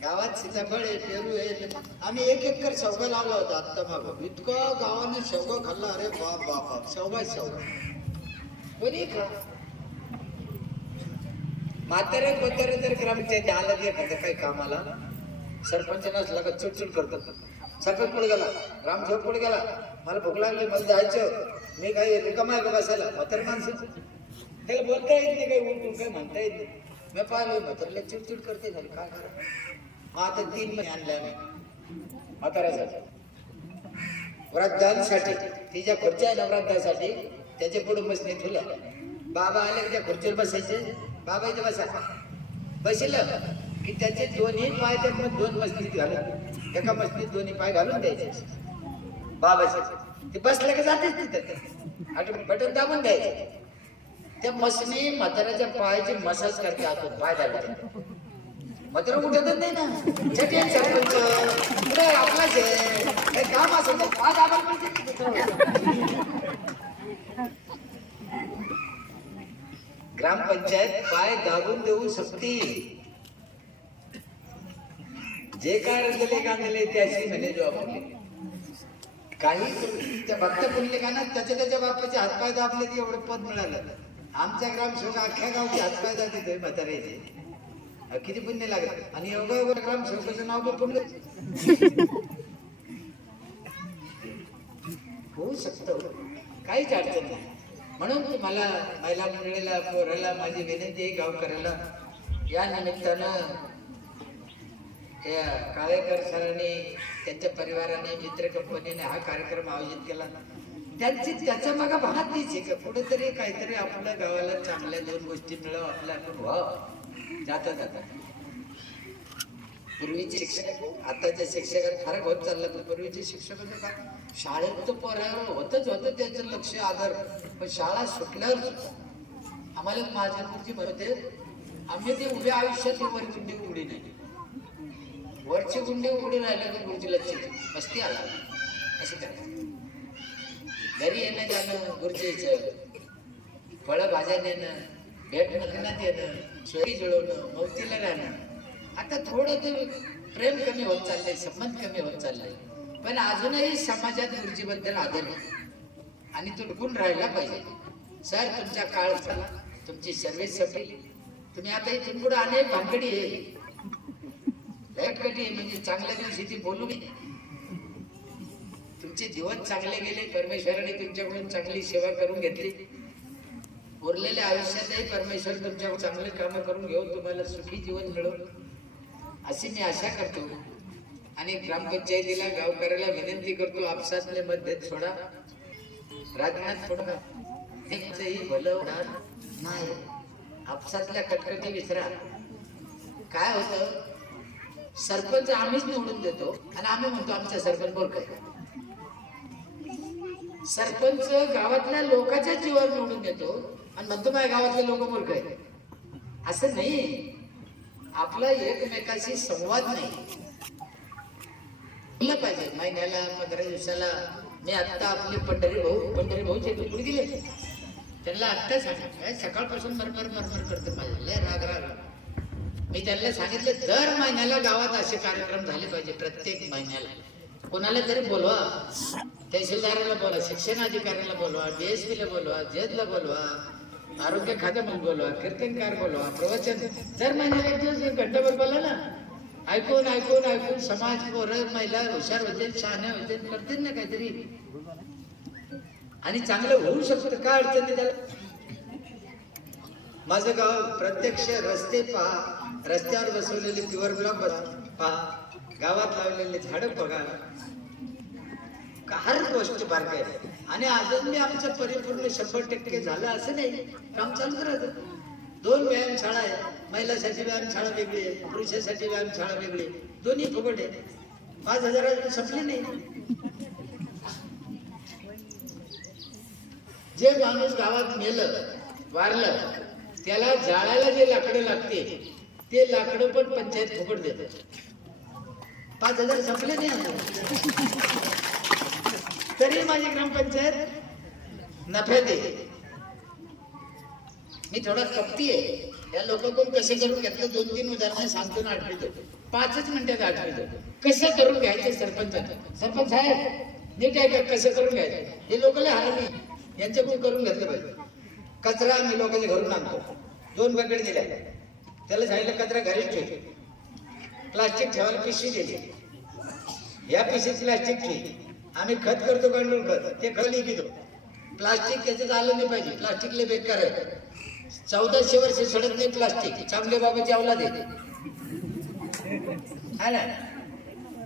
गावात सीताफळ आहे, पेरू आहे. आम्ही 1 एकर शेवगा लावला होता आत्ता मागं. इतकं गावाने शेवगा खाल्ला. अरे बाप बाप बाप. शेवगा कोणी खा. म्हातारे कोतारे जर ग्रामपंचायत आलं की काही कामाला सरपंच नसला का चिडचिड करतात. सरपंच पुढे गेला, ग्रामसेवक पुढे गेला, मला भूक लागली, मला जायचं, मी काही रिकामा आहे का बसायला. म्हातारे माणसं त्याला बोलता येत नाही, काही उलटून काही म्हणता येत नाही. मी पाहिलं म्हाताऱ्याला चिडचिड करते झाली. काय करा. मग आता 3 महिने आणले आम्ही म्हाताऱ्यासाठी, वृद्धांसाठी. तिच्या खुर्च्या आहे ना वृद्धासाठी, त्याच्या पुढे मसनी ठेवल्या. बाबा आले त्या खुर्चीवर बसायचे. बाबा इथे बसा. बसलं की त्याचे 2ही पाय त्यात 2 मसनीत घालून, एका मसनीत 2ही पाय घालून द्यायचे बाबाचे. ते बसलं की जातेच तिथं, बटन दाबून द्यायचे. त्या मसनी म्हाताऱ्याच्या पायाची मसाज करते आतून, पाय दाबते. म्हातारा उठतच नाही ना. झटेल सरपंच पुढे आपलाच आहे, काही काम असेल तर पाय दाबायला पाहिजे. ग्रामपंचायत पाय दाबून देऊ शकते. जे काय रंगले गांधले त्याशी म्हणे जो आपले काही त्या भक्त पुंडलिकांना त्याच्या बापाचे हातपाय दाबले की एवढं पद मिळालं. आमच्या ग्रामसेवक अख्ख्या गावचे हातपाय दाबले म्हाताऱ्याचे. किती पुण्य लागत आणि एवढं ग्राम सरपंच नाव पण पुण्य होऊ शकतं, काहीच अडचण नाही. म्हणून तुम्हाला महिला मंडळीला, पोराला माझी विनंती आहे, गावकऱ्याला या निमित्तानं त्या काळेकर सरांनी, त्यांच्या परिवाराने, मित्र कंपनीने हा कार्यक्रम आयोजित केला. त्याच्या मागं भाग तीच आहे का कुठेतरी काहीतरी आपल्या गावाला चांगल्या दोन गोष्टी मिळव, आपल्या आपण व्हावं. जाता जाता पूर्वीचे शिक्षक आताच्या शिक्षकात फरक होत चालला. पण पूर्वीचे शिक्षक होते का शाळेत तर पोरावर होतच होतं त्याचं लक्ष, आदर. पण शाळा सुटल्यावर सुद्धा आम्हाला माझ्यापूरची म्हणते, आम्ही ते उभ्या आयुष्यात वर गुंडी उघडी नाही, वरची गुंडी उघडी राहिल्या तर गुरुजीला मस्ती आला असं करायचं. घरी येणं जाणं गुरुजीचं, फळं भाज्या नेणं, भेट मखनात येणं, सोयी जुळवणं, मौतीला राहणं. आता थोडं ते प्रेम कमी होत चाललंय, संबंध कमी होत चाललंय. पण अजूनही समाजात गुरुजीबद्दल आदर आहे आणि तो टिकून राहायला पाहिजे. सर, तुमचा काळ झाला, तुमची सर्व्हिस संपली. तुम्ही आता इथून पुढे अनेक भानगडी आहे, आहे म्हणजे चांगल्या दिवशी ती बोलू मी. तुमचे दिवस चांगले गेले, परमेश्वराने तुमच्याकडून चांगली सेवा करून घेतली. उरलेल्या आयुष्यातही परमेश्वर तुमच्याकडून चांगले कामं करून घेऊन तुम्हाला सुखी जीवन मिळवून अशी मी आशा करतो. आणि ग्रामपंचायतीला, गावकऱ्याला विनंती करतो, आपसातले मतभेद सोडा, राजनाथ सोडा, एकही भलं होणार नाही. आपसातल्या कटकटी विसरा. काय होतं, सरपंच आम्हीच निवडून देतो आणि आम्ही म्हणतो आमचा सरपंच मूर्ख आहे. सरपंच गावातल्या लोकांच्या जीवावर निवडून देतो आणि म्हणतो माझ्या गावातले लोक मूर्ख आहे. असं नाही. आपला एकमेकाशी संवाद नाही पाहिजे. महिन्याला 15 दिवसाला मी आत्ता आपले पंढरी भाऊचे कुठे गेले, त्यांना आत्ता सांगितलं, सकाळपासून मरमर करतो माझ्या लय राग. मी त्यांना सांगितलं दर महिन्याला गावात असे कार्यक्रम झाले पाहिजे. प्रत्येक महिन्याला कोणाला तरी बोलवा, तहसीलदाराला बोलवा, शिक्षण अधिकाऱ्याला बोलवा, DSP ला बोलवा, जजला बोलवा, आरोग्य खात्यामध्ये बोलवा, कीर्तनकार बोलवा, प्रवचन दर महिन्याला एक दिवस घंटाभर बोला ना. ऐकून समाज, पोरं, महिला हुशार होतील, शहाण्या होतील, करतील ना काहीतरी आणि चांगलं होऊ शकतं. काय अडचण नाही त्याला. माझं गाव प्रत्यक्ष रस्ते पहा, रस्त्यावर बसवलेले प्युअर ब्लॉक पहा, गावात लावलेले झाडं बघा, हर गोष्ट बारक आहे. आणि अजून मी आमचं परिपूर्ण 100% झालं असं नाही, काम चालूच राहतं. 2 व्यायामशाळा आहे, महिलांसाठी व्यायामशाळा वेगळी आहे, पुरुषांसाठी व्यायामशाळा वेगळी आहे, दोन्ही फुकट आहे. 5,000 संपले नाही. जे माणूस गावात मेलं, वारलं, त्याला जाळायला जे लाकडं लागते ते लाकडं पण पंचायत फुकट देते. 5,000 संपले नाही तरी माझी ग्रामपंचायत नफ्यात आहे. मी थोडा कपटी आहे. या लोकांकडून कसं करून घेतलं 2-3 उदाहरणं सांगतो ना, आठवतो 5च मिनिटात आठवतो. कसं करून घ्यायचं सरपंच साहेब नीट आहे का, कसं करून घ्यायचं हे लोकांना हरवली, यांच्याकडून करून घेतलं पाहिजे. कचरा आम्ही लोकांच्या घरून आणतो, 2 बकेट दिल्या, त्याला सांगितलं कचरा घरीच ठेव, प्लास्टिक ठेवायला पिशवी दिली, या पिशवीत प्लास्टिक ठेव. आम्ही खत करतो, गांडूळ खत, ते खली घेतो. प्लास्टिक त्याच्यात आलं नाही पाहिजे, प्लास्टिकले बेकार आहे. 1400 वर्ष सडत नाही प्लास्टिक, चांगले बाबाची अवलाद आहे ना.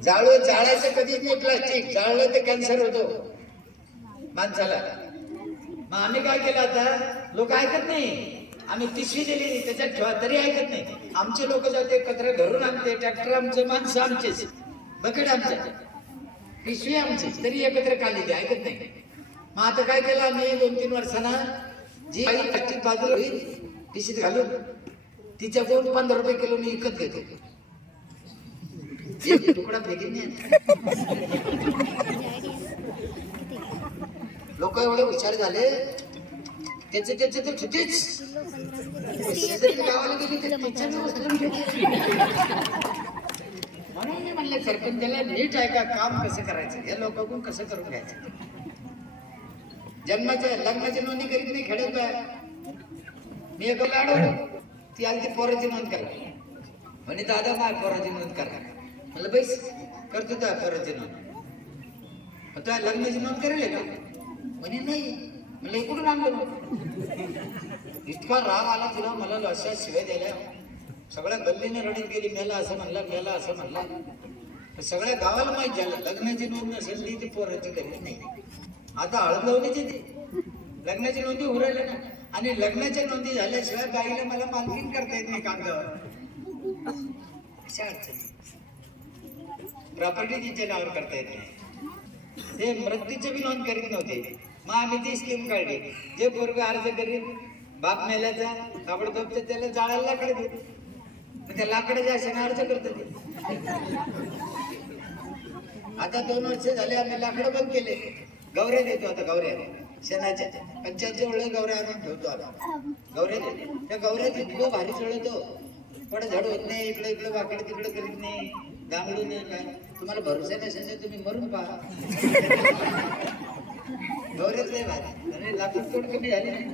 जाळायचं कधीच नाही प्लास्टिक, जाळलं तर कॅन्सर होतो माणसाला. मग आम्ही काय केलं, आता लोक ऐकत नाही. आम्ही पिशवी दिली त्याच्यात ठेवा तरी ऐकत नाही. आमचे लोक जाते कचरा घरून आणते, ट्रॅक्टर आमचे, माणसं आमचेच, बकेट आमच्या, पिशवी आमची, तरी एकत्र खाली ते ऐकत नाही. मग आता काय केलं आम्ही 2-3 वर्षांना जी काही प्लास्टिक बाजूला होईल पिशवीत घालून तिच्याकडून 15 रुपये किलोने विकत घेतो. एक तुकडा फेकीत नाही. लोक एवढे हुशार झाले, त्याचे तर ठुतेच गावाला गेली म्हणून मी म्हणलं सरपंचाला नीट आहे का, काम कसं करायचं, या लोकांकडून कसं करून घ्यायचं. लग्नाची नोंदणी करीत नाही खेड्यात. मी एक लाडवलं, ती आली ती पोराची नोंद करा, म्हणे दादा माझ्या पोराची नोंद करा. म्हणलं बैस करतो त्या पोराची नोंद. मग त्या लग्नाची नोंद करेल का? म्हणे नाही. म्हणलं इकडून आणलं मग. इतका राग आला तुला, मला अशा शिवाय द्यायला. सगळ्या गल्लीने रडत गेली, मेला असं म्हणला, मेला असं म्हणला. सगळ्या गावाला माहीत झालं लग्नाची नोंद नसेल ती पोराची कधी नाही. आता हळद लावण्याची ती लग्नाची नोंदी उरायला ना. आणि लग्नाच्या नोंदी झाल्याशिवाय बाईला मला मालकीन करता येत नाही कागदावर. अशा अडचणी. प्रॉपर्टी तिच्या नावावर करता येत नाही. ते मृत्यूची बी नोंद करीत नव्हते. मग आम्ही ती स्कीम काढली. जे पोरग अर्ज करीत बाप मेल्याचा ताबडतोब त्याला जाळायला लाकडे देऊ. त्या लाकडाच्या अशाने अर्ज करतो ते. आता 2 वर्ष झाले आम्ही लाकडं बंद केले. गौऱ्या देतो आता, गौऱ्या शेणाच्या 85 वेळे गौऱ्या आणून ठेवतो आम्ही. गौऱ्या देतो. त्या गौऱ्यात इतकं भारी चढवतो, पण झाड होत नाही. इकडे इकडे वाकडे तिकडे करीत नाही, डांगडू नाही. काय तुम्हाला भरोसा नसेल तर तुम्ही मरून पहा. गौऱ्यात लय भारी. आणि लाकूड तोड कमी झाली नाही.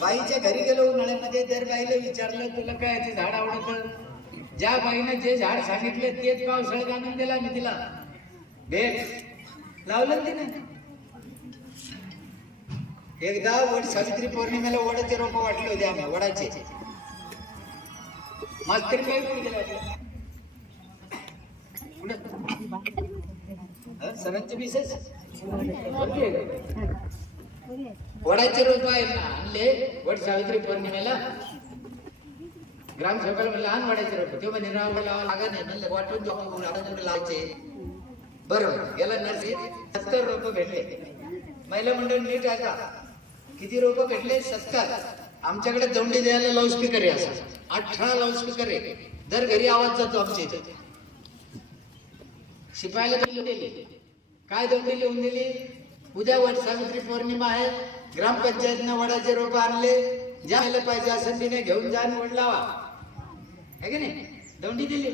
बाईच्या घरी गेलो उन्हाळ्यामध्ये, तर बाईला विचारलं तुला काय ते झाड आवडतं? ज्या बाईनं जे झाड सांगितले तेच पावसाळ्यात आणून दिला मी तिला. भेट लावलं तिने. एकदा वड सावित्री पौर्णिमेला वडाचे रोप वाटले होते आम्ही, वडाचे. मास्तर काय पुढे गेला सरांचे विशेष वडाचे रोप आहे ना, आणले वड सावित्री पौर्णिमेला. ग्रामसेवकाला म्हणलं आण वडाचे रोप. ते म्हणे राव लावा लागा नाही. म्हणलं वाटून लावायचे. बरोबर गेला नर्सरीत 70 रोप भेटले. महिला मंडळ नीट ऐका, किती रोप भेटले? 70. आमच्याकडे दौंडी द्यायला लाऊडस्पीकर आहे, असा 18 लाऊडस्पीकर आहे. दर घरी आवाज जातो आमच्या इथे. शिपायाला दिली काय दौंडी लिहून दिली? उद्या वड सावित्री पौर्णिमा आहे, ग्रामपंचायतनं वडाचे रोप आणले, ज्याला पाहिजे असं तिने घेऊन जा वड लावा. आहे की नाही? दौंडी दिली.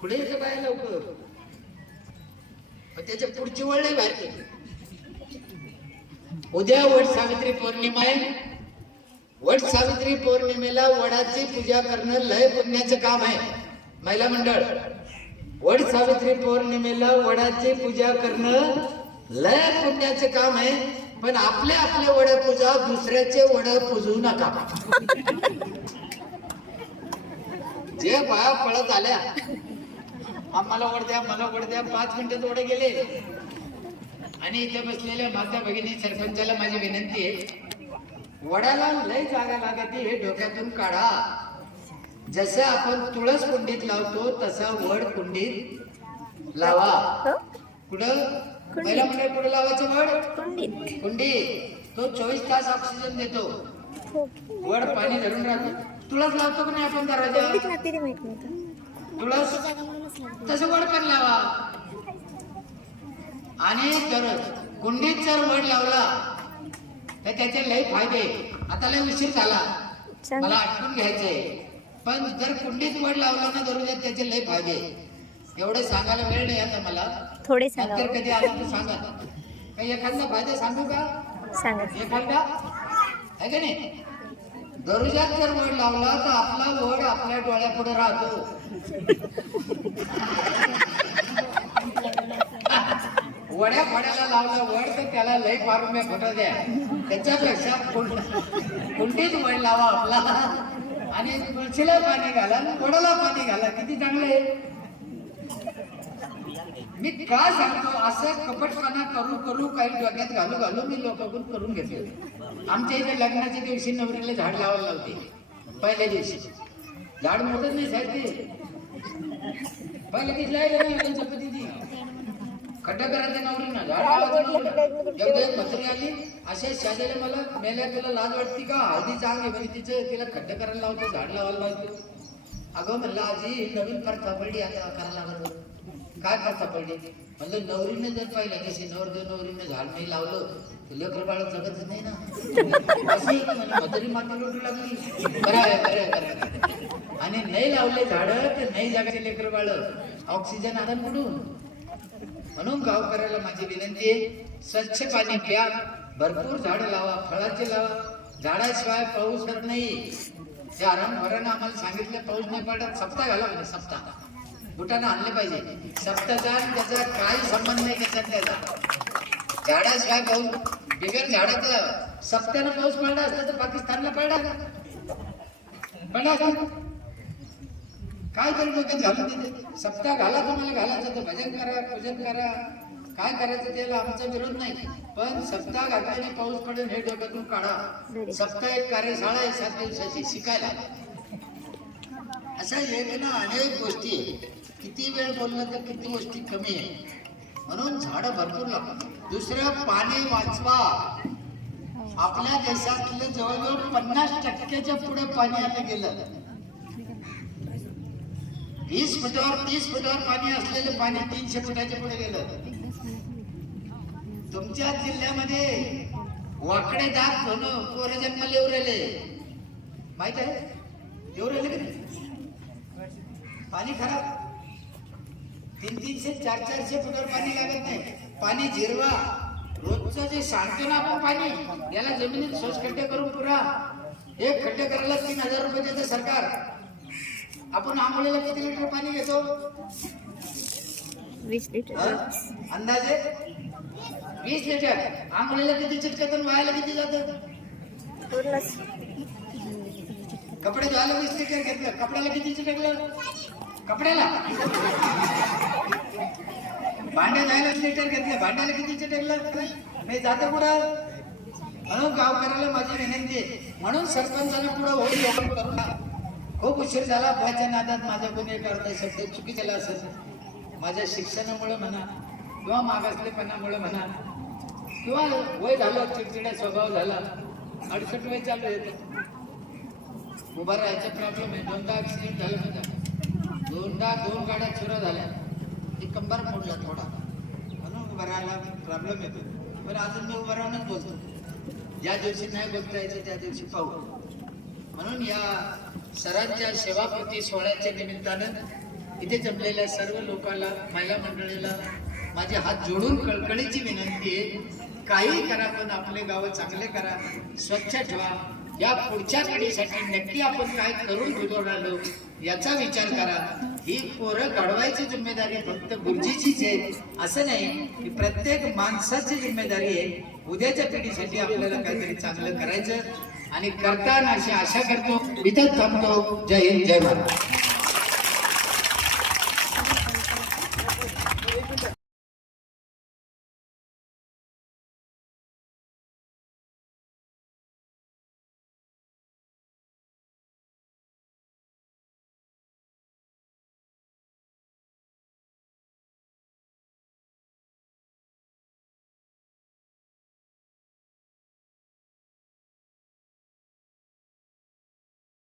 पुढे येतं बाय लवकर. त्याच्या पुढची वळ नाही बाहेर केली. उद्या वड सावित्री पौर्णिमा आहे. वड सावित्री पौर्णिमेला वडाची पूजा करणं लय पुण्याचं काम आहे. महिला मंडळ, वड सावित्री पौर्णिमेला वडाची पूजा करणं लय पुण्याचं काम आहे. पण आपले वड पूजा, दुसऱ्याचे वड पूजू नका. जे बाया पळत आल्या आम्हाला वड द्या, मला वड द्या, 5 मिनिटात वडे गेले. आणि इथे बसलेल्या माता भगिनी, सरपंचाला माझी विनंती आहे, वडाला लय जागा लागते हे डोक्यातून काढा. जसं आपण तुळस कुंडीत लावतो तसा वड कुंडीत लावा. कुठं पहिला म्हणजे कुठं लावायचं? वड कुंडीत. तो 24 तास ऑक्सिजन देतो. वड पाणी धरून राहतो. तुळस लावतो की नाही आपण दरवाजा? तुळस तसं वड पण लावा. आणि जर कुंडीत जर वड लावला तर त्याचे लय फायदे. आता लय उशीर झाला, मला आठवून घ्यायचंय. पण जर कुंडीत वड लावला ना दररोज, त्याचे लय फायदे. एवढे सांगायला वेळ नाही आता मला, थोडे नंतर कधी आलं तर सांगा. काही एखादा फायदा सांगू का? एखादा आहे का नाही? दररोजात जर वड लावला तर आपला वड आपल्या डोळ्यापुढे राहतो. वड्या फड्याला लावला वड तर त्याला लय फारुम्या खोटा द्या. त्याच्यापेक्षा कुंडीत वड लावा आपला, आणि तुळशीला पाणी घाला, वडाला पाणी घाला. किती चांगले. मी का सांगतो? असं कपटपणा करू काही डोक्यात घालू मी लोकांकडून करून घेतले. आमच्या इथे लग्नाच्या दिवशी नवरीला झाड लावायला लावते. पहिल्या दिवशी झाड मोठच नाही साहेब, ते पहिल्या दिवशी लावलं गणपती खड्डा करायचं नवरीनं, झाड लावायचं. एकदा एक म्हातारी आली अशा शाळेला, मला मेल्या तुला लाज वाटते का? हळदी चांग आहे म्हणजे तिला खड्डा करायला लावतो, झाड लावायला लावतो. अगं म्हणलं आजी नवीन फार सापडली, आता करायला लागत. काय फार सापडली? म्हणलं नवरीने जर पाहिलं तशी नवरीने झाड नाही लावलं तर लेकर बाळ जगतच नाही ना. अशी म्हातारी माती लोटू लागली. बरं. आणि नाही लावले झाड तर नाही जगाचे लेकर बाळ. ऑक्सिजन आनंद कुठून? म्हणून गावकऱ्याला माझी विनंती आहे, स्वच्छ पाणी प्या, भरपूर झाडं लावा, फळाचे लावा. झाडाशिवाय पाऊस होत नाही. हे आरामभरानं आम्हाला सांगितलं पाऊस नाही पडत सप्ताह घाला म्हणजे सप्ताह बुटानं आणले पाहिजे. सप्ताहचा आणि त्याचा काही संबंध नाही त्याच्यात त्याचा. झाडाशिवाय पाऊस बिगर झाडाचा सप्त्यानं पाऊस पडला असता तर पाकिस्तानला पडला का? काय तरी डोक्यात घालून देते. सप्ताह घाला तुम्हाला घालायचं तर भजन करा पूजन करा काय करायचं त्याला आमचा विरोध नाही, पण सप्ताह घातल्याने पाऊस पडेल हे डोक्यातून काढा. सप्ताह एक कार्यशाळा आहे 7 दिवसाची शिकायला. अशा एक ना अनेक गोष्टी आहे. किती वेळ बोललं तर किती गोष्टी कमी आहे. म्हणून झाडं भरपूर लागतात. दुसरं पाणी वाचवा. आपल्या देशातलं जवळजवळ 50% पुढे पाणी आता गेलं. 20 फुटावर 30 फुटावर पाणी असलेलं पाणी 300 फुटाच्या पुढे गेलं. तुमच्या जिल्ह्यामध्ये वाकडे दात होणं पोरं जन्माला येऊ राहिले माहित आहे? येऊ राहिले की नाही? पाणी खराब. 300 400 फुटावर पाणी लागत नाही. पाणी जिरवा. रोजचं जे सांगतो ना आपण पाणी याला जमिनीत सोस खड्डे करून पुरा. एक खड्डे करायला 3000 रुपये देतं सरकार. आपण आंघोळीला किती लिटर पाणी घेतो? 20 लिटर. अंदाजे 20 लिटर. आंघोळीला किती चिटकत वायाला किती जातं? पूर्णच. कपडे धुवायला 20 लिटर घेतलं. कपड्याला किती चिटकलं? कपड्याला. भांडे धुवायला लिटर घेतलं. भांड्याला किती चिटकलं? मी जातो कुठं? म्हणून गावकऱ्याला माझी विनंती आहे. म्हणून सरपंचाने पुढे होईल लोक करू नका. खूप उशीर झाला. बाच्या नादात माझ्या कोणी करता शब्द चुकीचा असेल. माझ्या शिक्षणामुळे म्हणा किंवा मागासलेपणामुळे म्हणा किंवा वय झालं चिडचिडा स्वभाव झाला 68 वय चालू येतं. उभा राहायचा प्रॉब्लेम आहे. 2दा ऍक्सिडेंट झाला माझा. 2 गाड्या चुरा झाल्या. ती कंबर मोडला थोडा म्हणून उभा राहायला प्रॉब्लेम येतो. पण अजून मी उभा राहूनच बोलतो. ज्या दिवशी नाही बोलता यायचं त्या दिवशी पाहू. म्हणून या सरांच्या सेवाकृती सोहळ्याच्या निमित्तानं इथे जमलेल्या सर्व लोकांना महिला मंडळीला माझे हात जोडून कळकळीची विनंती आहे. काही करा पण आपले गाव चांगले करा, स्वच्छ ठेवा. या पुढच्या पिढीसाठी नक्की आपण काय करून राहिलो याचा विचार करा. ही पोरं घडवायची जिम्मेदारी फक्त गुरुजीचीच आहे असं नाही की प्रत्येक माणसाची जिम्मेदारी आहे. उद्याच्या पिढीसाठी आपल्याला काहीतरी चांगलं करायचं आणि करताना अशी आशा करतो. इथंच थांबतो. जय हिंद जय महाराष्ट्र.